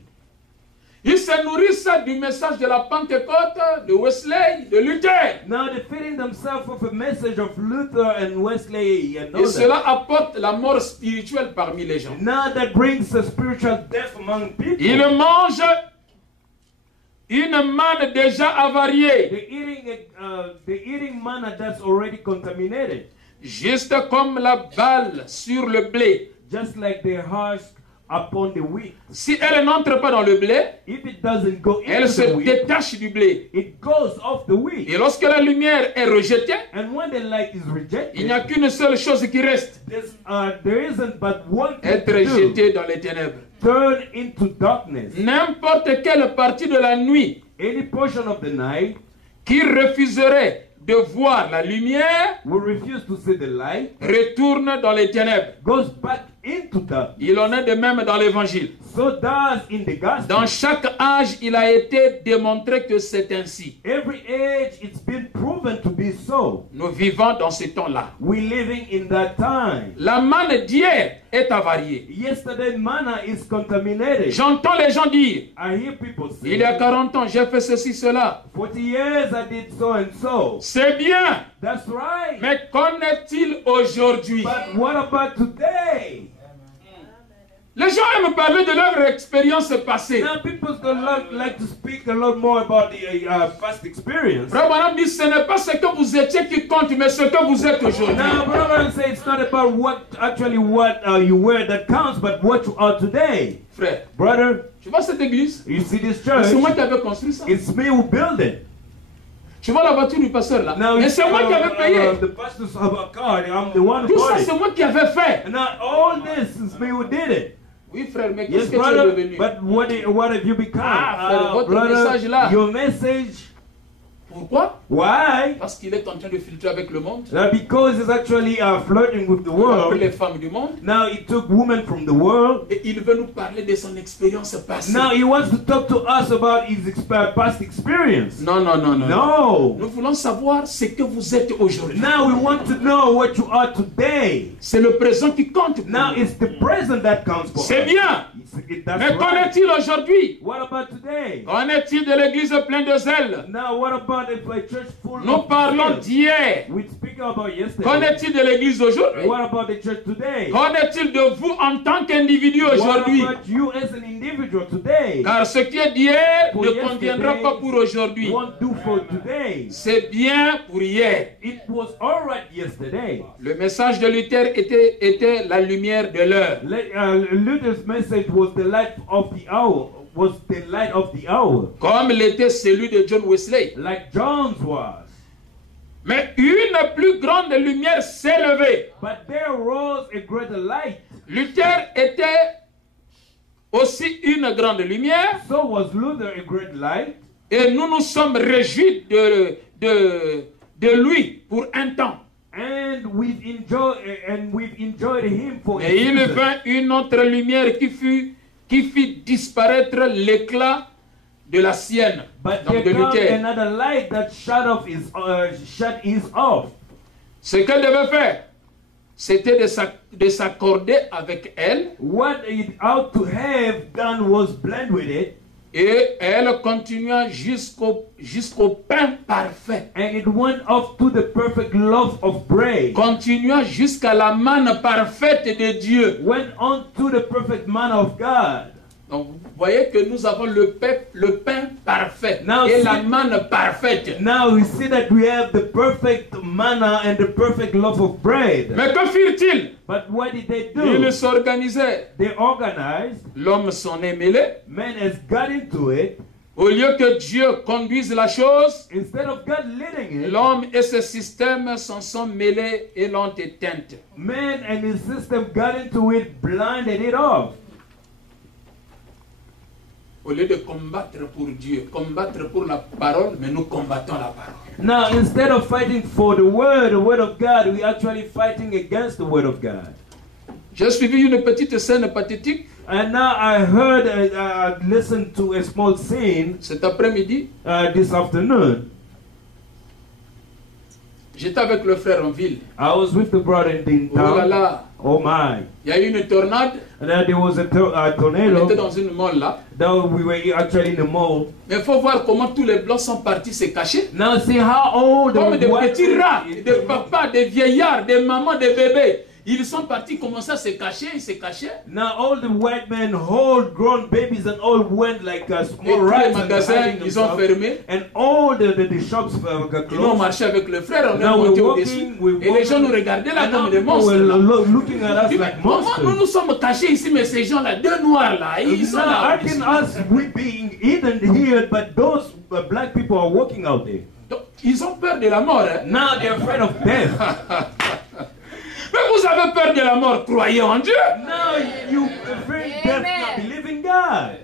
Ils se nourrissent du message de la Pentecôte, de Wesley, de Luther. Now they're feeding themselves with a message of Luther and Wesley and all Et that. cela apporte la mort spirituelle parmi les gens. Now that brings a spiritual death among people. Ils mangent une manne déjà avariée, They're eating manna that's already contaminated, juste comme la balle sur le blé. just like the husk upon the wheat. Si elle n'entre pas dans le blé, If it doesn't go elle into se the wheat, détache du blé. it goes off the wheat. Et lorsque la lumière est rejetée, And when the light is il n'y a rejected, qu'une seule chose qui reste, there isn't but one thing être to do: jeté dans les ténèbres. turn into darkness. N'importe quelle partie de la nuit Any portion of the night qui refuserait de voir la lumière will refuse to see the light, retourne dans les ténèbres. goes back into darkness. Il en est de même dans l'évangile. So does in the gospel. Dans chaque âge, il a été démontré que c'est ainsi. Every age, it's been proven to be so. Nous vivons dans ce temps-là. We're living in that time. La manne d'hier est avariée. Yesterday manna is contaminated. J'entends les gens dire, I hear people say, il y a 40 ans, j'ai fait ceci, cela. 40 years I did so and so. C'est bien, That's right. mais qu'en est-il aujourd'hui? But what about today? Les gens aiment parler de leur expérience passée. Now people like to speak a lot more about the past experience. Frère Branham dit, ce n'est pas ce que vous étiez qui compte, mais ce que vous êtes aujourd'hui. Now, brother, say it's not about what you were that counts, but what you are today. Frère, Brother, tu vois cette église? you see this C'est moi church? qui avais construit ça. It's me who built it. Tu vois la voiture du pasteur là? Now, Mais you c'est see, moi qui avais payé. the pastor's car, I'm the one who Tout ça, bought c'est it. moi qui avais fait. And now all this is me who did it. Oui, frère, mais Yes, qu'est-ce que tu es brother, devenu? but what have you become? Ah, frère, votre message là. Your message. Pourquoi? Why? Parce qu'il est en train de filtrer avec le monde. Because it's actually flirting with the Il a pris world. les femmes du monde. Now he took women from the world. Et il veut nous parler de son expérience passée. Now he wants to talk to us about his past experience. Non, non, non, non. No. Nous voulons savoir ce que vous êtes aujourd'hui. Now we want to know what you are today. C'est le présent qui compte. pour Now nous. it's the present that counts for C'est us. bien. That's Mais qu'en right. est-il aujourd'hui? What about today? Qu'en est-il de l'église pleine de zèle? Now what about if a church full Nous of parlons zeal? d'hier. We speak about yesterday. Qu'en est-il de l'église d'aujourd'hui? What about the church today? Qu'en est-il de vous en tant qu'individu What aujourd'hui? about you as an individual today? Car ce qui est d'hier For ne yesterday conviendra pas pour aujourd'hui. Won't do for today. C'est bien pour hier. It was all right yesterday. Le message de Luther était la lumière de l'heure. Luther's message was the light of the hour. Was the light of the hour, Comme l'était celui de John Wesley. like John's was. Mais une plus grande lumière s'est levée. But there rose a greater light. Luther était aussi une grande lumière. So was Luther a great light. Et nous nous sommes réjouis de lui pour un temps. And we've enjoyed him for a Et il season. vint une autre lumière qui fit disparaître l'éclat de la sienne. But Donc de there comes Luther. another light that shut his off. Ce qu'elle devait faire, c'était de s'accorder avec elle. What it ought to have done was blend with it, Et elle continua jusqu'au pain parfait. and it went off to the perfect loaf of bread. Continua jusqu'à la manne parfaite de Dieu. Went on to the perfect manna of God. Donc vous voyez que nous avons le pain parfait Now et see- la manne parfaite. Now we see that we have the perfect manna and the perfect loaf of bread. Mais que firent-ils? But what did they do? Ils s'organisaient. They organized. L'homme s'en est mêlé. Man has got into it. Au lieu que Dieu conduise la chose, Instead of God leading it, l'homme et ses systèmes s'en sont mêlés et l'ont éteinte. man and his system got into it, blinded it off. Au lieu de combattre pour Dieu, combattre pour la parole, mais nous combattons la parole. Now, instead of fighting for the word of God, we're actually fighting against the word of God. J'ai suivi une petite scène pathétique. And now I heard, listened to a small scene Cet après-midi, this afternoon. j'étais avec le frère en ville. I was with the brother in Oh là town. là, Oh my. il y a eu une tornade. And then there was a On tornado. était dans une mall là. Now we were actually in the mall. Mais il faut voir comment tous les blancs sont partis se cacher. Now see how old Comme des white petits rats, people- des papas, des vieillards, des mamans, des bébés. Ils sont partis commencer à se cacher, ils se cachaient. Now all the white men, whole grown babies and all went like Et small tous les rats and magasins, hiding ils ont themselves. fermé. And all the shops got Ils ont closed. marché avec le frère, on est Now we're monté walking, au-dessus. we're Et les gens walking. nous regardaient là And now comme des people monstres. were là. looking at us Puis, like comment nous monsters. nous sommes cachés ici, mais ces gens-là, deux noirs là, ils sont Now, là. how can us we being hidden here, but those black people are walking out there? Donc, ils ont peur de la mort. Hein. Now they're afraid of death. Mais vous avez peur de la mort, croyez en Dieu. Now you afraid of death, not believe in God.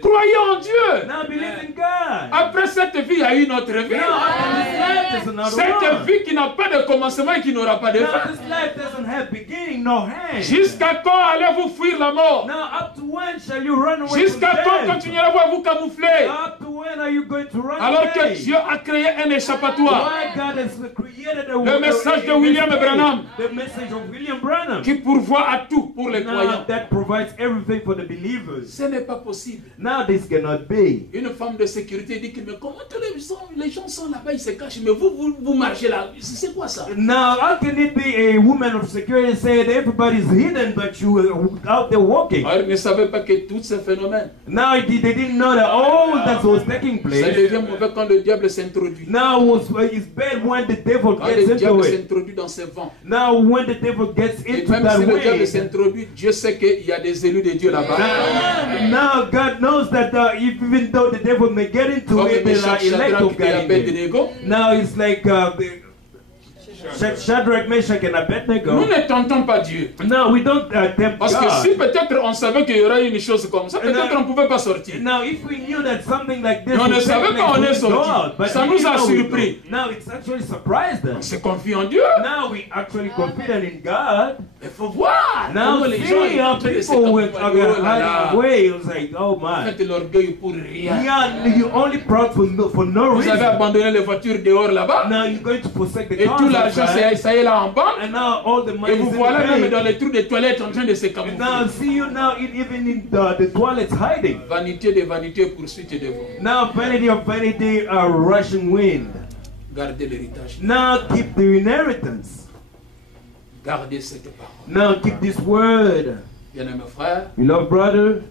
Croyez en Dieu. Now believe in God. Après cette vie, il y a une autre vie. Now after this life, there's another Cette one. vie qui n'a pas de commencement et qui n'aura pas de Now fin. this life doesn't have beginning, no end. Jusqu'à quand allez-vous fuir la mort? Now up to when shall you run away from Jusqu'à quand death? continuerez-vous à vous camoufler? Up to when are you going to run Alors que away? Dieu a créé un échappatoire Why God has created a Le message de William Branham. The message of William Branham. qui pourvoit à tout pour les Now croyants. that provides everything for the believers. Ce n'est pas possible. Now this cannot be. Une femme de sécurité dit que mais comment les gens sont là-bas, ils se cachent, mais vous marchez là. C'est quoi ça? Now how can it be a woman of security say that everybody's hidden but you are out there walking? Alors, ils ne savaient pas que tous ces phénomènes, Now they didn't know that all that was taking ça place. devient mauvais quand le diable s'introduit. Now it's bad when the devil Quand gets le into diable it. s'introduit dans ses vents. Now when the devil gets Et into même that si le diable way. s'introduit, Dieu sait qu'il y a des élus de Dieu là-bas. Now God knows that even though the devil may get into Comme it, there are Meshach, elect Shadrach of et God in there. Abednego. Now it's like Shadrach, Meshach, and Nous Abednego. ne tentons pas Dieu. No, we don't tempt Parce que si God. peut-être on savait qu'il y aurait une chose comme ça, peut-être on ne pouvait pas sortir. Now, if we knew that something like this Mais on ne would take savait place, pas, on we est would go sorti. out. But Ça we nous didn't a know we surpris. go. Now, it's actually surprised On us. se confie en Dieu. Now, we actually confident in God. Il faut voir Now, comment les gens see how ils se people with camouflent. Oh là là. hiding away. It was like, oh my. Faites l'orgueil pour rien. Yeah, you're only proud for no Vous avez reason. abandonné les voitures dehors là-bas. Now, you're going to forsake the Et cars tout l'argent, outside. ça y est là en banque. And now, all the money Et is vous in voilà the même bank. dans les trous des toilettes en train de se And camoufler. now, see you now, even in the toilets hiding. Vanité de vanité, poursuite de vous. Now, vanity of vanity, rushing wind. Gardez l'héritage. Now, keep the inheritance. Gardez cette parole. Now, keep this word. Bien-aimés frères, Beloved brother,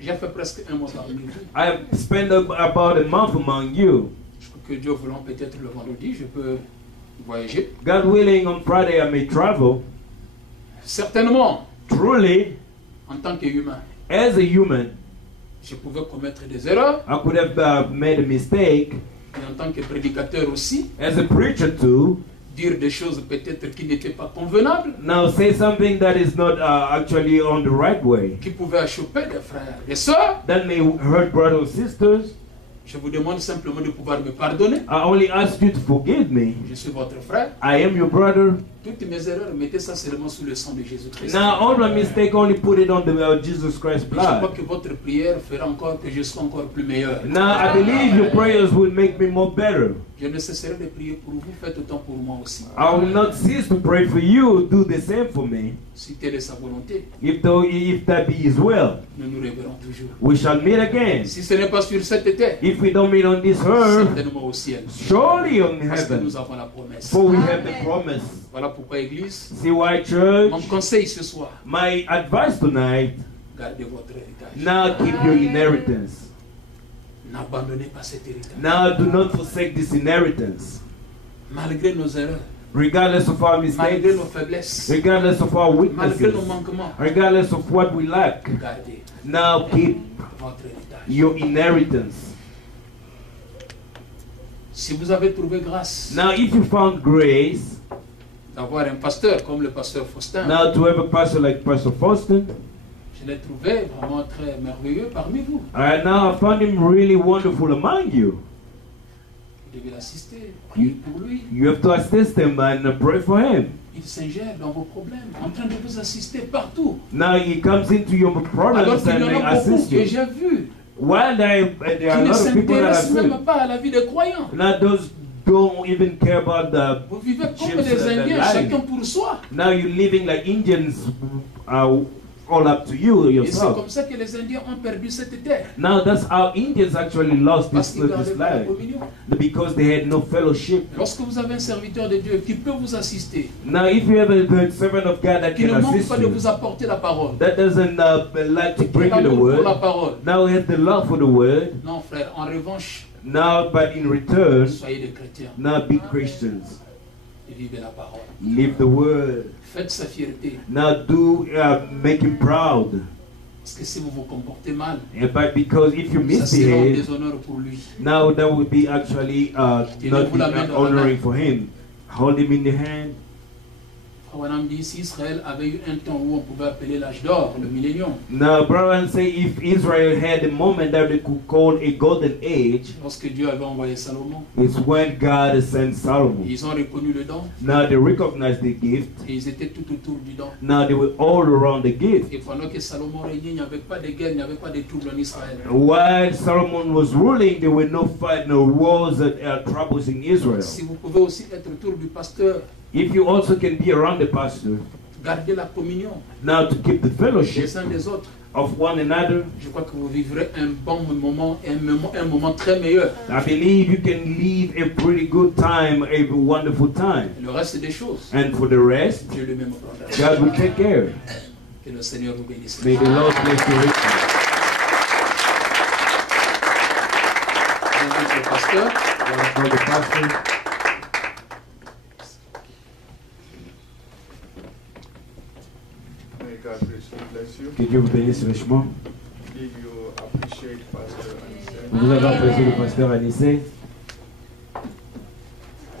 j'ai fait presque un mois parmi vous. I have spent about a month among you. Que Dieu voulant, peut-être le vendredi, je peux voyager. God willing, on Friday I may travel. Certainement, Truly, en tant qu'humain, as a human, je pouvais commettre des erreurs. I could have made a mistake. Et en tant que prédicateur aussi, As a preacher too, dire des choses peut-être qui n'étaient pas convenables, now say something that is not actually on the right way. qui pouvaient choper des frères et sœurs. That may hurt brothers and sisters. Je vous demande simplement de pouvoir me pardonner. I only ask you to forgive me. Je suis votre frère. I am your brother. Toutes mes erreurs, mettez ça seulement sous le sang de Jésus-Christ. Now, all my mistake, only put it on the Jesus Christ Je crois blood. que votre prière fera encore que je sois encore plus meilleur. Now, I believe your prayers will make me more better. Je ne cesserai de prier pour vous, faites autant pour moi aussi. I will not cease to pray for you. Do the same for me. Si telle est sa volonté, If that be His will, nous nous reverrons toujours. we shall meet again. Si ce n'est pas sur cette terre, If we don't meet on this earth, certainement au ciel. surely on Parce que heaven. nous avons la promesse. For we have the promise. Voilà pourquoi, Église, See why, church? mon conseil ce soir, My advice tonight, gardez votre héritage. now keep your inheritance. N'abandonnez pas cet héritage. Now do not forsake this inheritance. Malgré nos erreurs, Regardless of our malgré mistakes, nos faiblesses, regardless of our malgré nos weaknesses, manquements, regardless of what we lack, gardez now keep votre héritage. your inheritance. Si vous avez trouvé grâce Now, if you found grace, d'avoir un pasteur comme le pasteur Faustin, now to have a pastor like Pastor Faustin, je l'ai trouvé vraiment très merveilleux parmi vous. now I found him really wonderful among you. Vous devez l'assister, prier pour lui. You have to assist him and pray for him. Il s'ingère dans vos problèmes, en train de vous assister partout. Now he comes into your Alors problems qu'il y and en he a beaucoup assists que you. j'ai vus While there qui are a ne lot of people that s'intéressent are même good. pas à la vie des croyants. Now those don't even care about the Vous vivez comme chips des and the Indiens, life. chacun pour soi. Now you're living like Indians are all up to you Et c'est yourself. comme ça que les Indiens ont perdu cette terre. Now that's how Indians actually lost Parce this, qu'ils gardaient this pas la life. communion. Because they had no fellowship. Lorsque vous avez un serviteur de Dieu qui peut vous assister, Now if you have a servant of God that qui can ne manque assist pas de you, vous apporter la parole, that doesn't like to qui bring a you the l'amour pour la word. parole. Now we have the love for the word. Non, frère, en revanche, Now, but in return, soyez des chrétiens now be Christians. et vivez la parole. Live the word. Faites sa fierté. Now make him proud. Parce que si vous vous comportez mal, But because if you ça sera un misbehave, déshonneur pour lui. now that would be actually not Tenez-vous la main dans la honoring main. for him. Hold him in the hand. Abraham dit, si Israël avait eu un temps où on pouvait appeler l'âge d'or, le millénium, Now, brother, say if Israel had a moment that they could call a golden age, lorsque Dieu avait envoyé Salomon, it's when God sent Solomon. ils ont reconnu le don Now they recognized the gift. et ils étaient tout autour du don. Now they were all around the gift. Et pendant que Salomon régnait, il n'y avait pas de guerre, il n'y avait pas de troubles en Israël. While Solomon was ruling, there were no fight, no wars, troubles in Israel. Si vous pouvez aussi être autour du pasteur, If you also can be around the pastor, garder la communion now to keep the les fellowship uns des autres, of one another, je crois que vous vivrez un bon moment, un moment très meilleur. I believe you can live a pretty good time, a wonderful time. Et le reste des choses, And for the rest, Dieu lui-même prendra. God will take care. Que le Seigneur vous bénisse. May the Lord bless you richly. J'invite le pasteur. For the pastor, May God richly bless you. que Dieu vous bénisse richement. Did you appreciate Pastor Anise? Vous avez apprécié le pasteur Anissé. I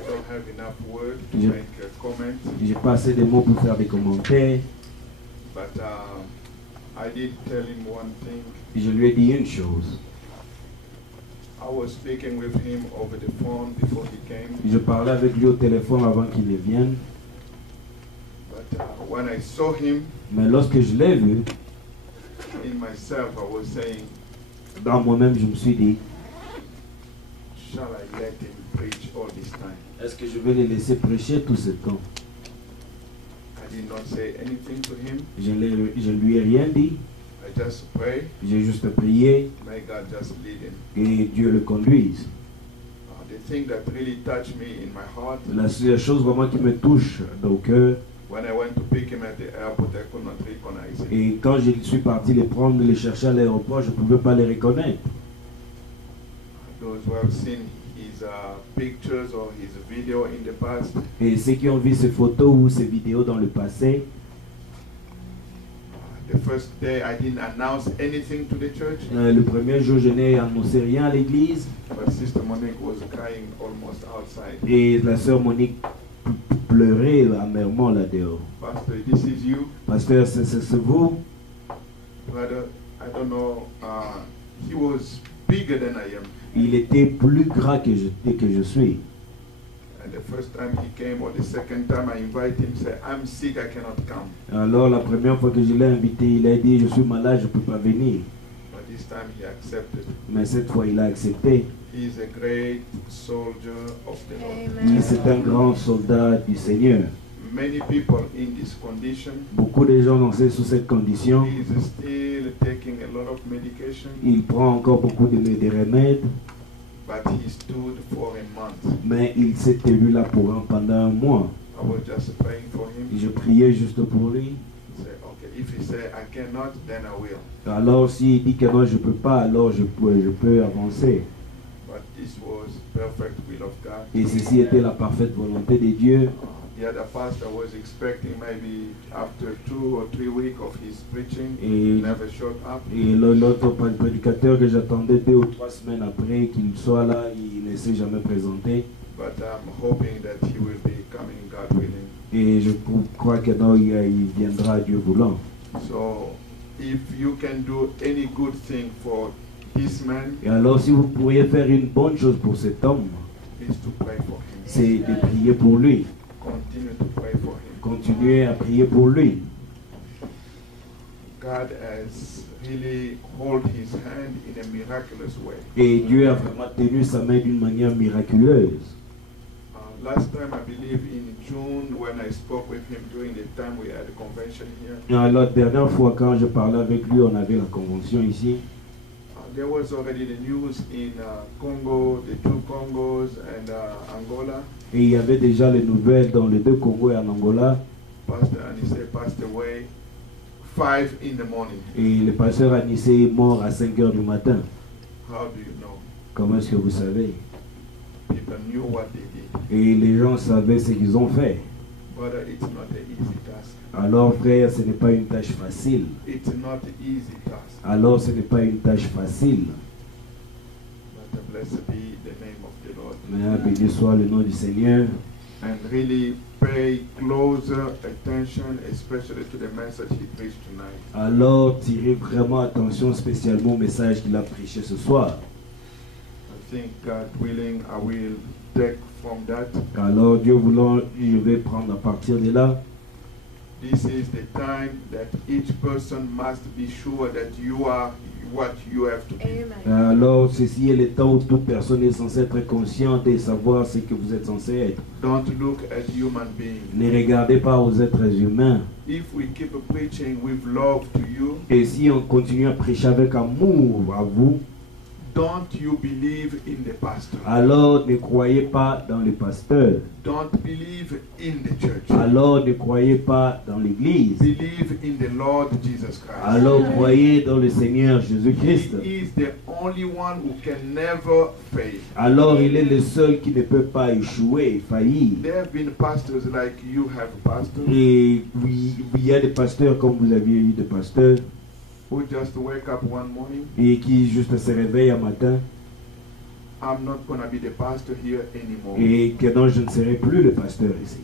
don't have enough words to Yeah. make a comment, J'ai pas assez de mots pour faire des commentaires. but I did tell him one thing. Je lui ai dit une chose. I was speaking with him over the phone before he came, Je parlais avec lui au téléphone avant qu'il ne vienne. but when I saw him Mais lorsque je l'ai vu, in myself, I was saying, dans moi-même, je me suis dit, shall I let him preach all this time? est-ce que je vais le laisser prêcher tout ce temps? I did not say anything to him. Je lui ai rien dit. I just pray, J'ai juste prié may God just lead him. et Dieu le conduise. The thing that really touched me in my heart, La seule chose vraiment qui me touche au cœur, when I went to pick him at the airport, I could not recognize him. et quand je suis parti les prendre, les chercher à l'aéroport, je ne pouvais pas les reconnaître. Those who have seen his pictures or his video in the past, Et ceux qui ont vu ces photos ou ces vidéos dans le passé, the first day I didn't announce anything to the church, le premier jour, je n'ai annoncé rien à l'église, but Sister Monique was crying almost outside. et la sœur Monique pleurait amèrement là-dehors. Pastor, this is you, Pasteur, c'est vous? brother. I don't know. He was bigger than I am. Il était plus grand que je suis. And the first time he came or the second time I invite him, say, I'm sick, I cannot come. Alors la première fois que je l'ai invité, il a dit, je suis malade, je ne peux pas venir. But this time he accepted. Mais cette fois, il a accepté. He is a great soldier of the Lord. Il c'est un grand soldat du Seigneur. Many people in this condition, Beaucoup de gens dans sous cette condition. he is still taking a lot of medication, Il prend encore beaucoup de remèdes, but he stood for a month. mais il s'est tenu là pendant un mois. I was just praying for him. Et je priais juste pour lui. Say, okay, if he say I cannot, then I will. Alors s'il dit que non, je ne peux pas, alors je peux avancer. But this was perfect will of God. Et ceci était la parfaite volonté de Dieu. The other pastor was expecting maybe after 2 or 3 weeks of his preaching, Et, he never showed up. et l'autre prédicateur que j'attendais 2 ou 3 semaines après qu'il soit là, il ne s'est jamais présenté. But I'm hoping that he will be coming, God willing. Et je crois que non, il viendra, Dieu voulant. So, if you can do any good thing for this man, Et alors si vous pourriez faire une bonne chose pour cet homme, is to pray for him. c'est de prier pour lui. Continue to pray for him. Continuez à prier pour lui. God has really hold his hand in a miraculous way. Et Dieu a vraiment tenu sa main d'une manière miraculeuse. Last time, I believe in June, when I spoke with him during the time we had a convention here, La dernière fois quand je parlais avec lui, on avait la convention ici. there was already the news in Congo, the two Congos and Angola. Et il y avait déjà les nouvelles dans les deux Congos et en Angola. Pastor Anissé passed away 5 in the morning. Et le pasteur Anissé est mort à 5 heures du matin. How do you know? Comment est-ce que vous savez? People knew what they did. Et les gens savaient ce qu'ils ont fait. Brother, it's not an easy task. Alors frère, ce n'est pas une tâche facile. It's not an easy task. Alors ce n'est pas une tâche facile. But blessed be the name of the Lord. Mais béni soit le nom du Seigneur. And really pay closer attention, especially to the message he preached tonight. Alors tirez vraiment attention spécialement au message qu'il a prêché ce soir. I think God willing, I will take from that. Alors Dieu voulant, je vais prendre à partir de là. This is the time that each person must be sure that you are what you have to be. Alors ceci est le temps où toute personne est censée être consciente et savoir ce que vous êtes censé être. Don't look at human beings. Ne regardez pas aux êtres humains. If we keep preaching with love to you, Et si on continue à prêcher avec amour à vous, don't you believe in the pastor. alors ne croyez pas dans les pasteurs. Don't believe in the church. Alors ne croyez pas dans l'église. Believe in the Lord Jesus Christ. Alors croyez dans le Seigneur Jésus-Christ. He is the only one who can never fail. Alors il est le seul qui ne peut pas échouer, faillir. There have been pastors like you have pastors Et oui, il y a des pasteurs comme vous aviez eu des pasteurs who just wake up one morning. et qui juste se réveillent un matin I'm not going to be the pastor here anymore. et que non, je ne serai plus le pasteur ici.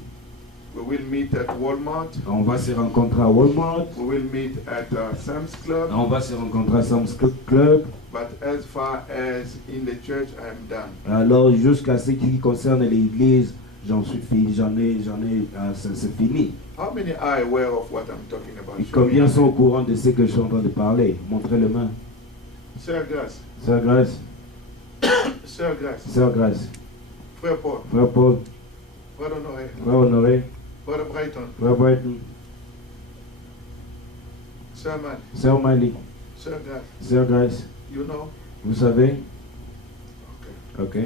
We will meet at Walmart. On va se rencontrer à Walmart, We will meet at Sam's Club. on va se rencontrer à Sam's Club. But as far as in the church, I'm done. Alors jusqu'à ce qui concerne l'église, c'est fini. How many are aware of what I'm talking about? Et combien sont au courant de ce que je suis en train de parler? Montrez les mains. Sir Grace. Sœur Grace, Sir Grace. Sœur Grace, Frère Paul. Frère Paul, Brother Noé. Frère Honoré, Brother Brighton. Frère Brighton, Sir Man. Sœur Mali, Sir Grace. Sœur Grace, You know? vous savez? Okay. Ok.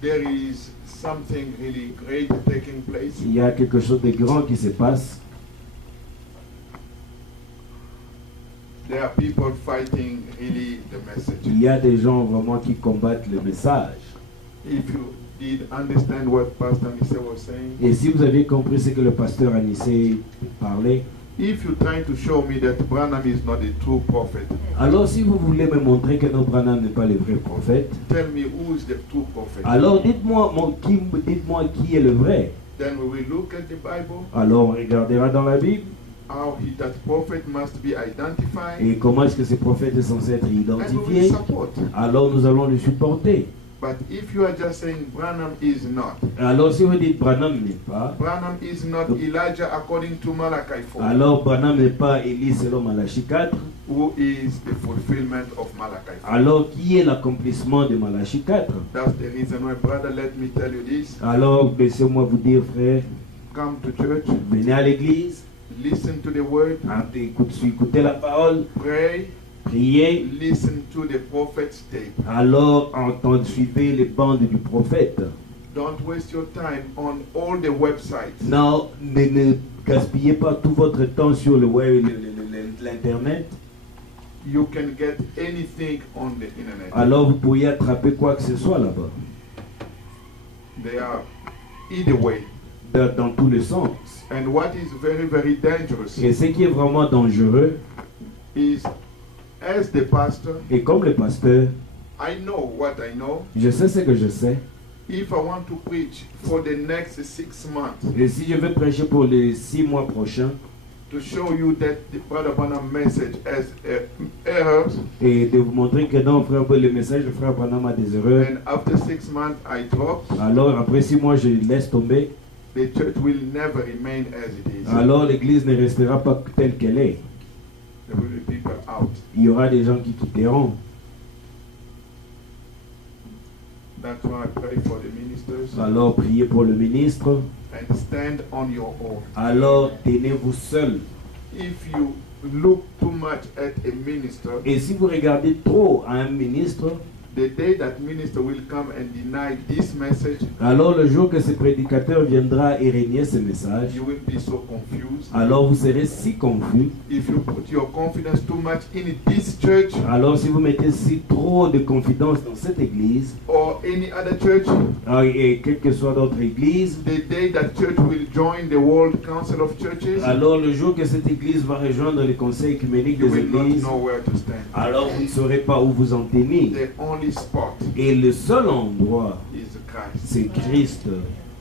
There is something really great taking place. Il y a quelque chose de grand qui se passe. There are people fighting really the message. Il y a des gens vraiment qui combattent le message. If you did understand what Pastor Anissé was saying, Et si vous avez compris ce que le pasteur Anissé parlait, if you're trying to show me that Branham is not a true prophet, alors si vous voulez me montrer que notre Branham n'est pas le vrai prophète, tell me who is the true prophet. alors dites-moi qui est le vrai. Then we will look at the Bible, Alors on regardera dans la Bible how that prophet must be identified, et comment est-ce que ce prophète est censé être and we will identifié. support. Alors nous allons le supporter. But if you are just saying Branham is not, Alors si vous dites Branham n'est pas, Branham is not Elijah according to Malachi 4, alors Branham n'est pas Élie selon Malachie 4, who is the fulfillment of Malachi 4. alors qui est l'accomplissement de Malachie 4? That's the reason why, brother, let me tell you this. Alors laissez-moi vous dire frère, Come to church, venez à l'église, listen to the word, écoutez la parole, pray, priez, listen to the prophet's tape. alors suivez les bandes du prophète. Don't waste your time on all the websites. Non, ne gaspillez pas tout votre temps sur le web, l'internet. You can get anything on the internet. Alors vous pourriez attraper quoi que ce soit là-bas, They are either way. dans tous les sens. And what is very, very dangerous Et ce qui est vraiment dangereux, is, as the pastor, et comme le pasteur, I know what I know. je sais ce que je sais. If I want to preach for the next 6 months Et si je veux prêcher pour les 6 mois prochains, to show you that the Brother Branham message has errors. et de vous montrer que non, frère, le message de frère Branham a des erreurs. And after 6 months, I dropped. Alors, après 6 mois, je laisse tomber. The church will never remain as it is. Alors, l'église ne restera pas telle qu'elle est. There will be people out. Il y aura des gens qui quitteront. That's why I pray for the ministers. Alors, priez pour le ministre. And stand on your own. Alors, tenez-vous seul. If you look too much at a minister, Et si vous regardez trop à un ministre, the day that minister will come and deny this message, alors le jour que ce prédicateur viendra et régner ce message, you will be so confused. alors vous serez si confus. If you put your confidence too much in this church Alors si vous mettez si trop de confiance dans cette église, or any other church, et quelle que soit d'autres églises, the day that church will join the World Council of Churches, alors le jour que cette église va rejoindre le conseil œcuménique you des will not églises, know where to stand. alors vous ne saurez pas où vous en tenir. The only spot Et le seul endroit, is Christ. c'est Christ.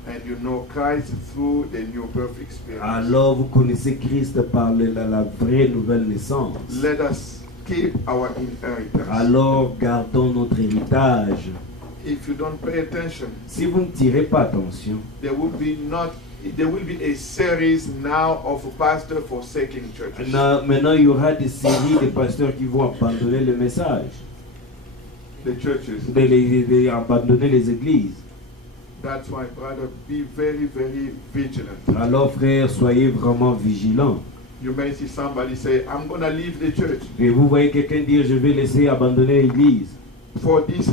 And you know Christ through the new birth experience. Alors vous connaissez Christ par la vraie nouvelle naissance. Let us keep our inheritance. Alors gardons notre héritage. If you don't pay attention, Si vous ne tirez pas attention, there will be a series now of pastors forsaking churches. maintenant il y aura des séries de pasteurs qui vont abandonner le message, The churches. abandonner les églises. That's why, brother, be very, very vigilant. Alors frères, soyez vraiment vigilants. You may see somebody say, I'm going to leave the church Et vous voyez quelqu'un dire, je vais laisser abandonner l'église. for this.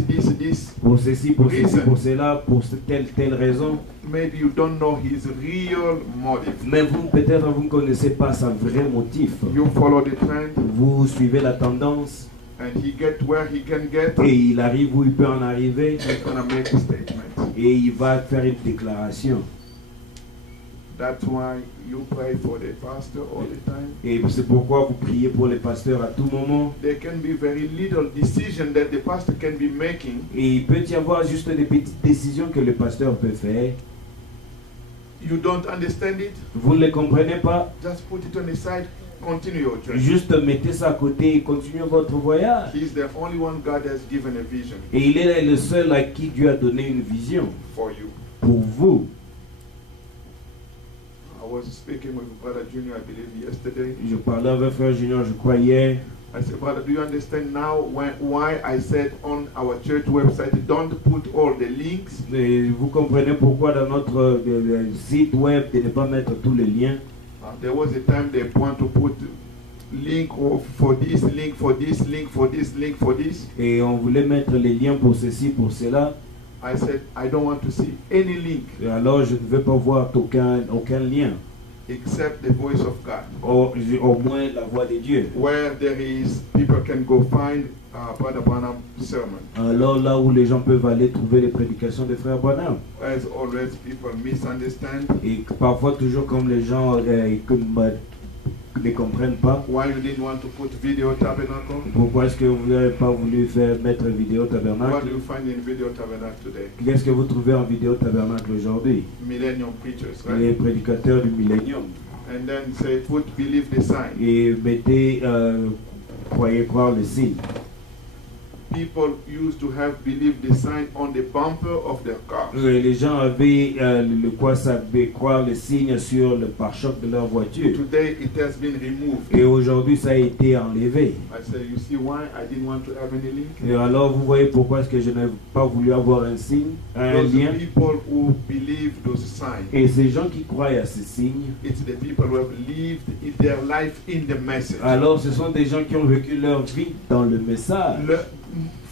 Pour ceci, pour ceci, Reason. pour cela, pour telle raison. Maybe you don't know his real motive. Mais vous, peut-être, vous ne connaissez pas son vrai motif. You follow the trend Vous suivez la tendance and he get where he can get. et il arrive où il peut en arriver He's going to make a statement. et il va faire une déclaration. That's why you pray for the pastor all the time. Et c'est pourquoi vous priez pour les pasteurs à tout moment. There can be very little decision that the pastor can be making. Et il peut y avoir juste des petites décisions que le pasteur peut faire. You don't understand it? Vous ne les comprenez pas? Just put it on the side. Continue your journey. Juste mettez ça à côté et continuez votre voyage. He's the only one God has given a vision Et il est le seul à qui Dieu a donné une vision for you. pour vous. I was speaking with Brother Junior, I believe, yesterday. Je parlais avec Frère Junior, je crois hier. I said, Brother, do you understand now why I said on our church website, don't put all the links? Et vous comprenez pourquoi dans notre site web de ne pas mettre tous les liens. There was a time they want to put link for this, link for this, link for this, link for this. Et on voulait mettre les liens pour ceci, pour cela. I said, I don't want to see any link Et alors je ne veux pas voir aucun lien. except the voice of God. Au moins la voix de Dieu. Where there is, people can go find Brother Branham's sermon. Alors là où les gens peuvent aller trouver les prédications de Frère Branham. As always, people misunderstand. Et parfois toujours comme les gens ne comprennent pas. Why you didn't want to put Video Tabernacle? Pourquoi est-ce que vous n'avez pas voulu mettre vidéo What tabernacle? do you find in Video Tabernacle today? Qu'est-ce que vous trouvez en vidéo tabernacle aujourd'hui? Millennium preachers, Les right? prédicateurs du millénium. And then say, put believe the sign. Et mettez, croire le signe. People used to have believed the sign on the bumper of their car. Les gens avaient croire le signe sur le pare-choc de leur voiture. Today it has been removed. Et aujourd'hui, ça a été enlevé. I say, you see why I didn't want to have any link? Et alors, vous voyez pourquoi est-ce que je n'ai pas voulu avoir un signe, un Those lien. people who believe those signs, Et ces gens qui croient à ces signes, it's the people who have lived their life in the message. alors ce sont des gens qui ont vécu leur vie dans le message.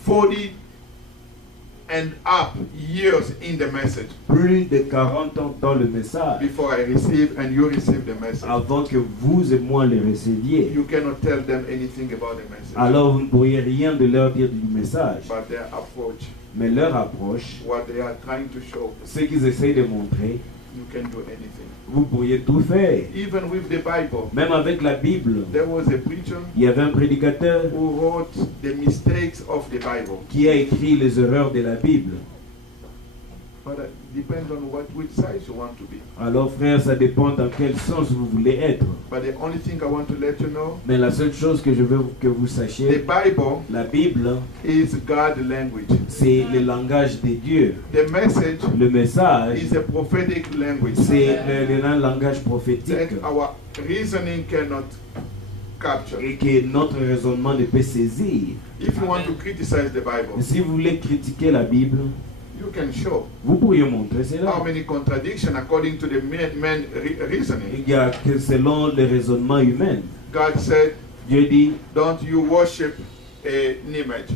40 and up years in the message Plus de 40 ans dans le message, before I receive and you receive the message. avant que vous et moi les receviez. You cannot tell them anything about the message. Alors vous ne pourriez rien de leur dire du message. But their approach, Mais leur approche, what they are trying to show, ce qu'ils essayent de montrer, you can do anything. vous pourriez tout faire. Even with the Bible, Même avec la Bible, there was a preacher il y avait un prédicateur who wrote the mistakes of the Bible. qui a écrit les erreurs de la Bible. But it depends on which side you want to be. Alors frère, ça dépend dans quel sens vous voulez être. But the only thing I want to let you know, Mais la seule chose que je veux que vous the sachiez, Bible la Bible, is God's language. c'est le langage de Dieu. The message Le message, is a prophetic language c'est le langage prophétique that our reasoning cannot capture. et que notre raisonnement ne peut saisir. If you want to criticize the Bible, Si vous voulez critiquer la Bible, you can show vous pourriez montrer cela. how many contradictions according to the man reasoning. Il y a que selon le raisonnement humain, God said, Dieu dit, don't you worship an image.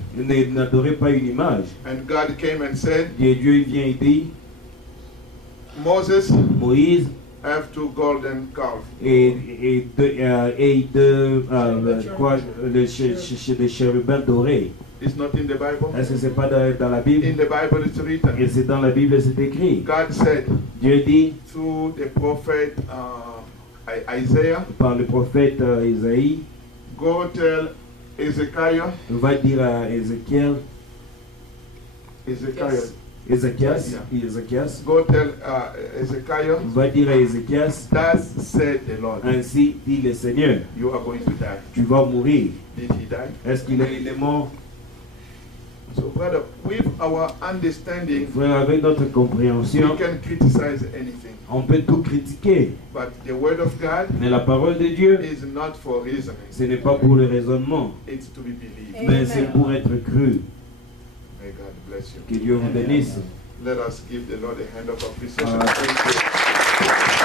n'adorez pas une image. And God came and said, Et Dieu vient et dit, Moses, Moïse have 2 golden calves. et les chérubins dorés. It's not in the Bible. Est-ce que c'est pas dans la In Bible? the Bible it's Et written. c'est dans la Bible, c'est écrit. God said Dieu dit through the prophet Isaiah, par le prophète Isaïe, go tell Ezekiah, va dire à Ézéchiel, Ézéchias, go tell Ezekiah, va dire à Ézéchias, thus said the Lord, ainsi dit le Seigneur, you are going to die. tu vas mourir. Did he die? Est-ce qu'il est mort? So brother, with our understanding, Frère, avec notre we compréhension, can criticize anything. on peut tout critiquer. But the word of God Mais la parole de Dieu, is not for reasoning. ce n'est pas pour le raisonnement, It's to be believed. mais c'est pour être cru. May God bless you. Que Dieu vous bénisse. Let us give the Lord a hand of appreciation. Ah. Thank you.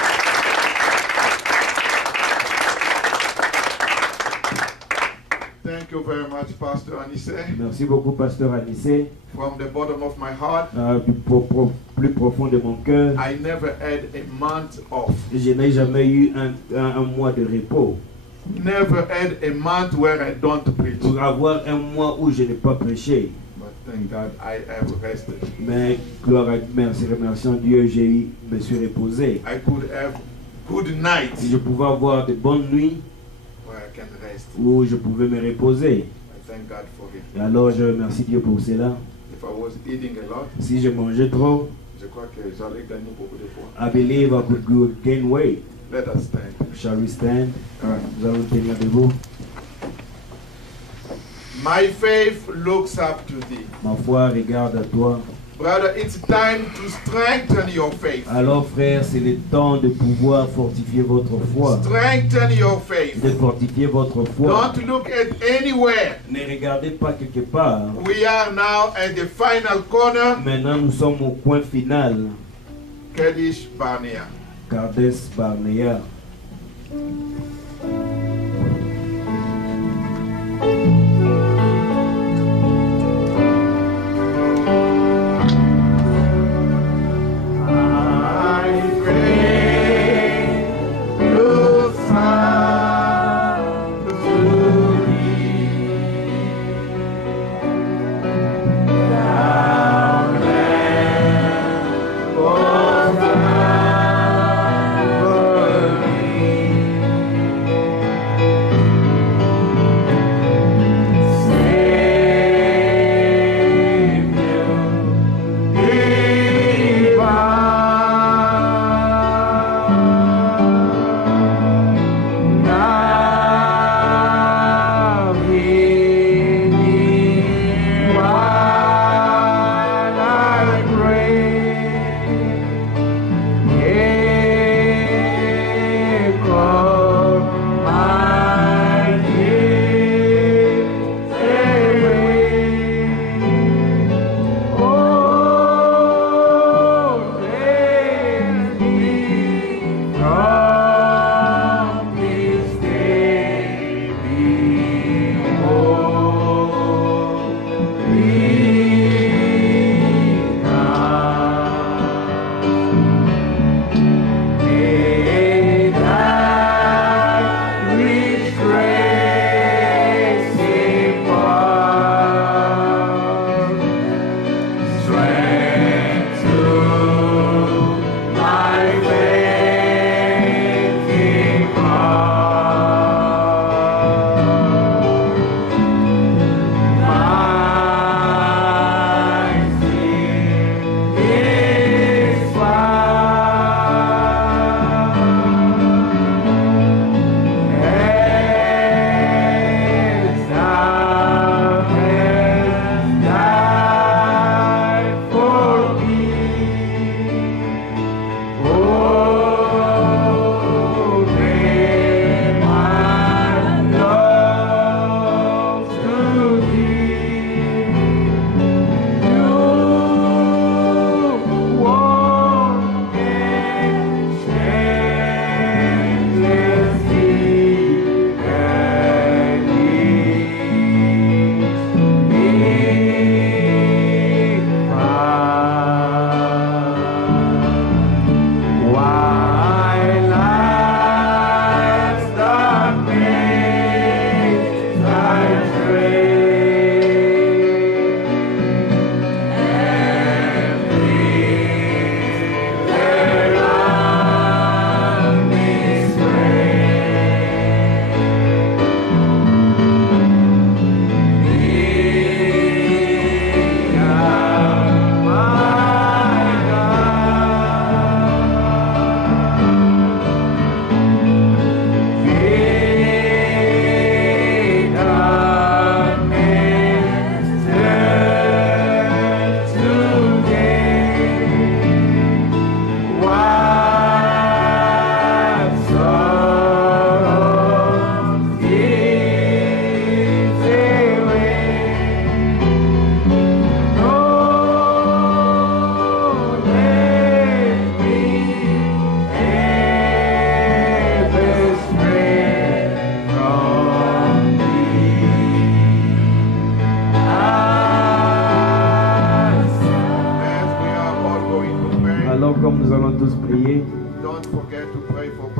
Thank you very much, Pastor Anisse. Merci beaucoup, Pasteur Anissé. From the bottom of my heart, Du plus profond de mon cœur, I never had a month off. je n'ai jamais eu un mois de repos. Never had a month where I don't preach. Pour avoir un mois où je n'ai pas prêché. But thank God I have rested. Mais gloire à merci, remercions Dieu, me suis reposé. I could have good nights Si je pouvais avoir de bonnes nuits where I can rest. où je pouvais me reposer. I thank God for it. Et alors je remercie Dieu pour cela. If I was eating a lot, Si je mangeais trop, je crois que j'allais gagner beaucoup de poids. I believe I could gain weight. Let us stand. Shall we stand? All right. Nous allons tenir debout. My faith looks up to thee. Ma foi regarde à toi. Brother, it's time to strengthen your faith. Alors frère, c'est le temps de pouvoir fortifier votre foi. Strengthen your faith. De fortifier votre foi. Don't look at anywhere. Ne regardez pas quelque part. We are now at the final corner, Maintenant nous sommes au coin final. Kadesh Barnea. Kadesh Barnea.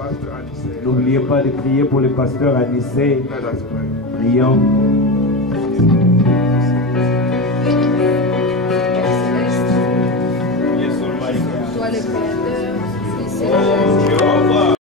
Pastor Anissé. N'oubliez pas de prier pour le pasteur Anissé. Let us pray. Prions. Toi le Créateur, Oh,